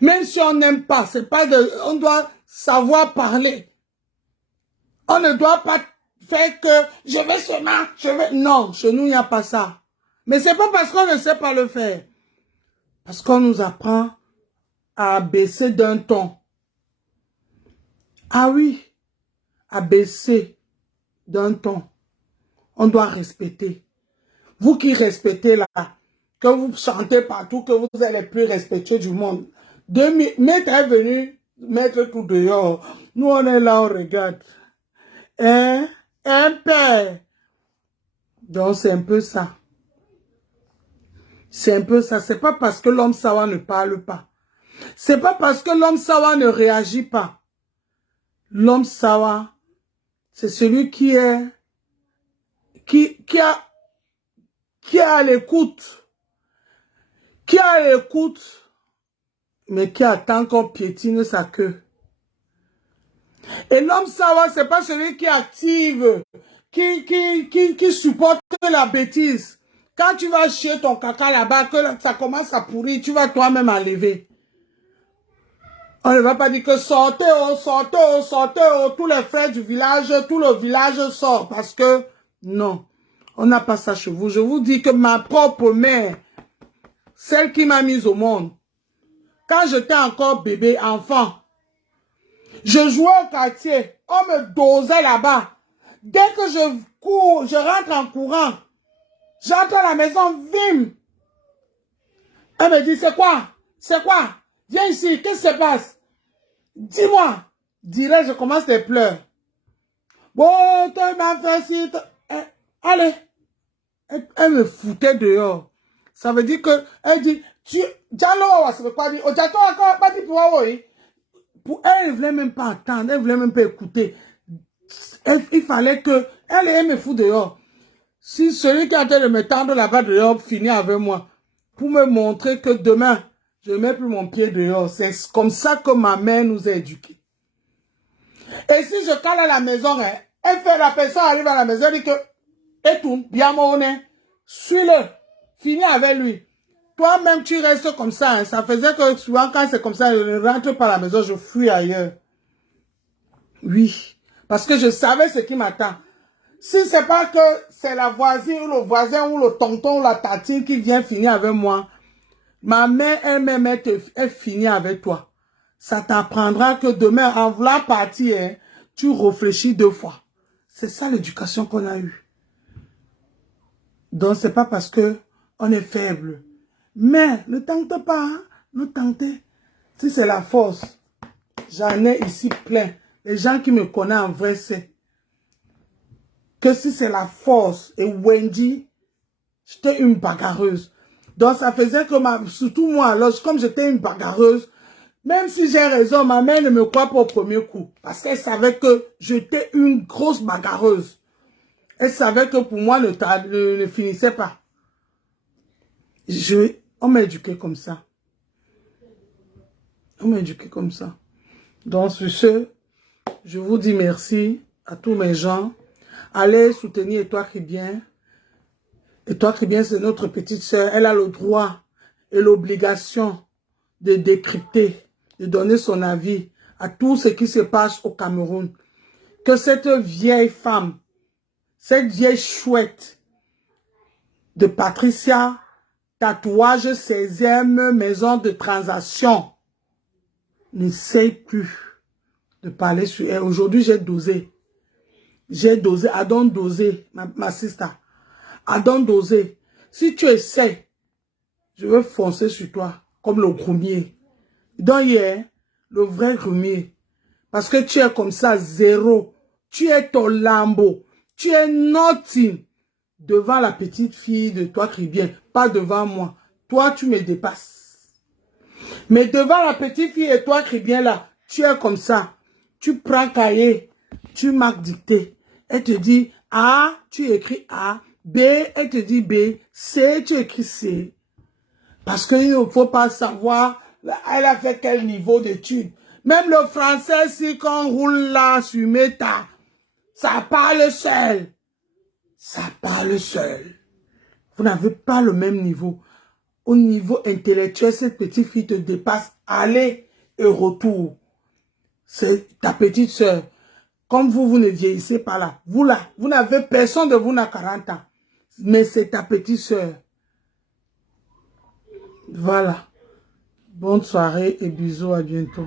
Même si on n'aime pas, c'est pas de, on doit savoir parler. On ne doit pas faire que je vais seulement, non, chez nous il n'y a pas ça. Mais c'est pas parce qu'on ne sait pas le faire. Parce qu'on nous apprend à baisser d'un ton. Ah oui, à baisser d'un ton. On doit respecter. Vous qui respectez là, que vous chantez partout, que vous êtes les plus respectueux du monde. Maître est venu mettre tout dehors. Nous, on est là, on regarde. Hein? Un père. Donc, c'est un peu ça. C'est un peu ça. C'est pas parce que l'homme sawa ne parle pas. C'est pas parce que l'homme sawa ne réagit pas. L'homme sawa, c'est celui qui est, qui a l'écoute. Qui a l'écoute, mais qui attend qu'on piétine sa queue. Et l'homme sawa, c'est pas celui qui active, qui supporte la bêtise. Quand tu vas chier ton caca là-bas, que ça commence à pourrir, tu vas toi-même enlever. On ne va pas dire que sortez, tous les frères du village, tout le village sort. Parce que, non, on n'a pas ça chez vous. Je vous dis que ma propre mère, celle qui m'a mise au monde, quand j'étais encore bébé, enfant, je jouais au quartier, on me dosait là-bas. Dès que je cours, je rentre en courant, j'entre à la maison, vim. Elle me dit, c'est quoi? C'est quoi? Viens ici, qu'est-ce qui se passe? Dis-moi. Direct, je commence à pleurer. Bon, tu m'as fait ci. Allez. Elle me foutait dehors. Ça veut dire que, elle dit, Diallo, ça veut pas dire, pour elle, elle ne voulait même pas attendre, elle ne voulait même pas écouter. Il fallait que, elle me fout dehors. Si celui qui est en train de me tendre là-bas dehors finit avec moi, pour me montrer que demain, je ne mets plus mon pied dehors. C'est comme ça que ma mère nous a éduqués. Et si je cale à la maison, hein, elle fait la personne arrive à la maison, elle dit que, et tout, bien mon nez, suis-le, finis avec lui. Toi-même, tu restes comme ça. Hein. Ça faisait que souvent, quand c'est comme ça, je ne rentre pas à la maison, je fuis ailleurs. Oui, parce que je savais ce qui m'attend. Si c'est pas que c'est la voisine ou le voisin ou le tonton ou la tatine qui vient finir avec moi, ma mère elle-même, elle finit avec toi. Ça t'apprendra que demain, en voulant partir, hein, tu réfléchis 2 fois. C'est ça l'éducation qu'on a eue. Donc, c'est pas parce que on est faible. Mais ne tente pas, hein? Ne tentez. Si c'est la force, j'en ai ici plein. Les gens qui me connaissent en vrai, c'est que si c'est la force, et Wendy, j'étais une bagarreuse. Donc ça faisait que, surtout moi, alors, comme j'étais une bagarreuse, même si j'ai raison, ma mère ne me croit pas au premier coup. Parce qu'elle savait que j'étais une grosse bagarreuse. Elle savait que pour moi, ne finissait pas. On m'a éduqué comme ça. On m'a éduqué comme ça. Donc, sur ce, je vous dis merci à tous mes gens. Allez soutenir Etoile Chrétien. Etoile Chrétien, c'est notre petite sœur. Elle a le droit et l'obligation de décrypter, de donner son avis à tout ce qui se passe au Cameroun. Que cette vieille femme, cette vieille chouette de Patricia, tatouage 16e maison de transaction, n'essaye plus de parler sur elle. Aujourd'hui, j'ai dosé. J'ai dosé. I don't doser, ma sister. I don't doser. Si tu essaies, je vais foncer sur toi comme le grumier. Donc, hier, le vrai grumier. Parce que tu es comme ça, zéro. Tu es ton lambeau. Tu es nothing. Devant la petite fille de toi, Chrétien. Pas devant moi. Toi, tu me dépasses. Mais devant la petite fille et toi, Chrétien, là, tu es comme ça. Tu prends cahier. Tu marques dictée. Elle te dit, A, tu écris A. B, elle te dit B. C, tu écris C. Parce qu'il ne faut pas savoir, elle a fait quel niveau d'études. Même le français, si quand on roule là sur Meta, ça parle seul. Ça parle seul. Vous n'avez pas le même niveau. Au niveau intellectuel, cette petite fille te dépasse. Aller et retour. C'est ta petite soeur. Comme vous ne vieillissez pas là. Vous là, vous n'avez personne de vous n'a 40 ans. Mais c'est ta petite soeur. Voilà. Bonne soirée et bisous, à bientôt.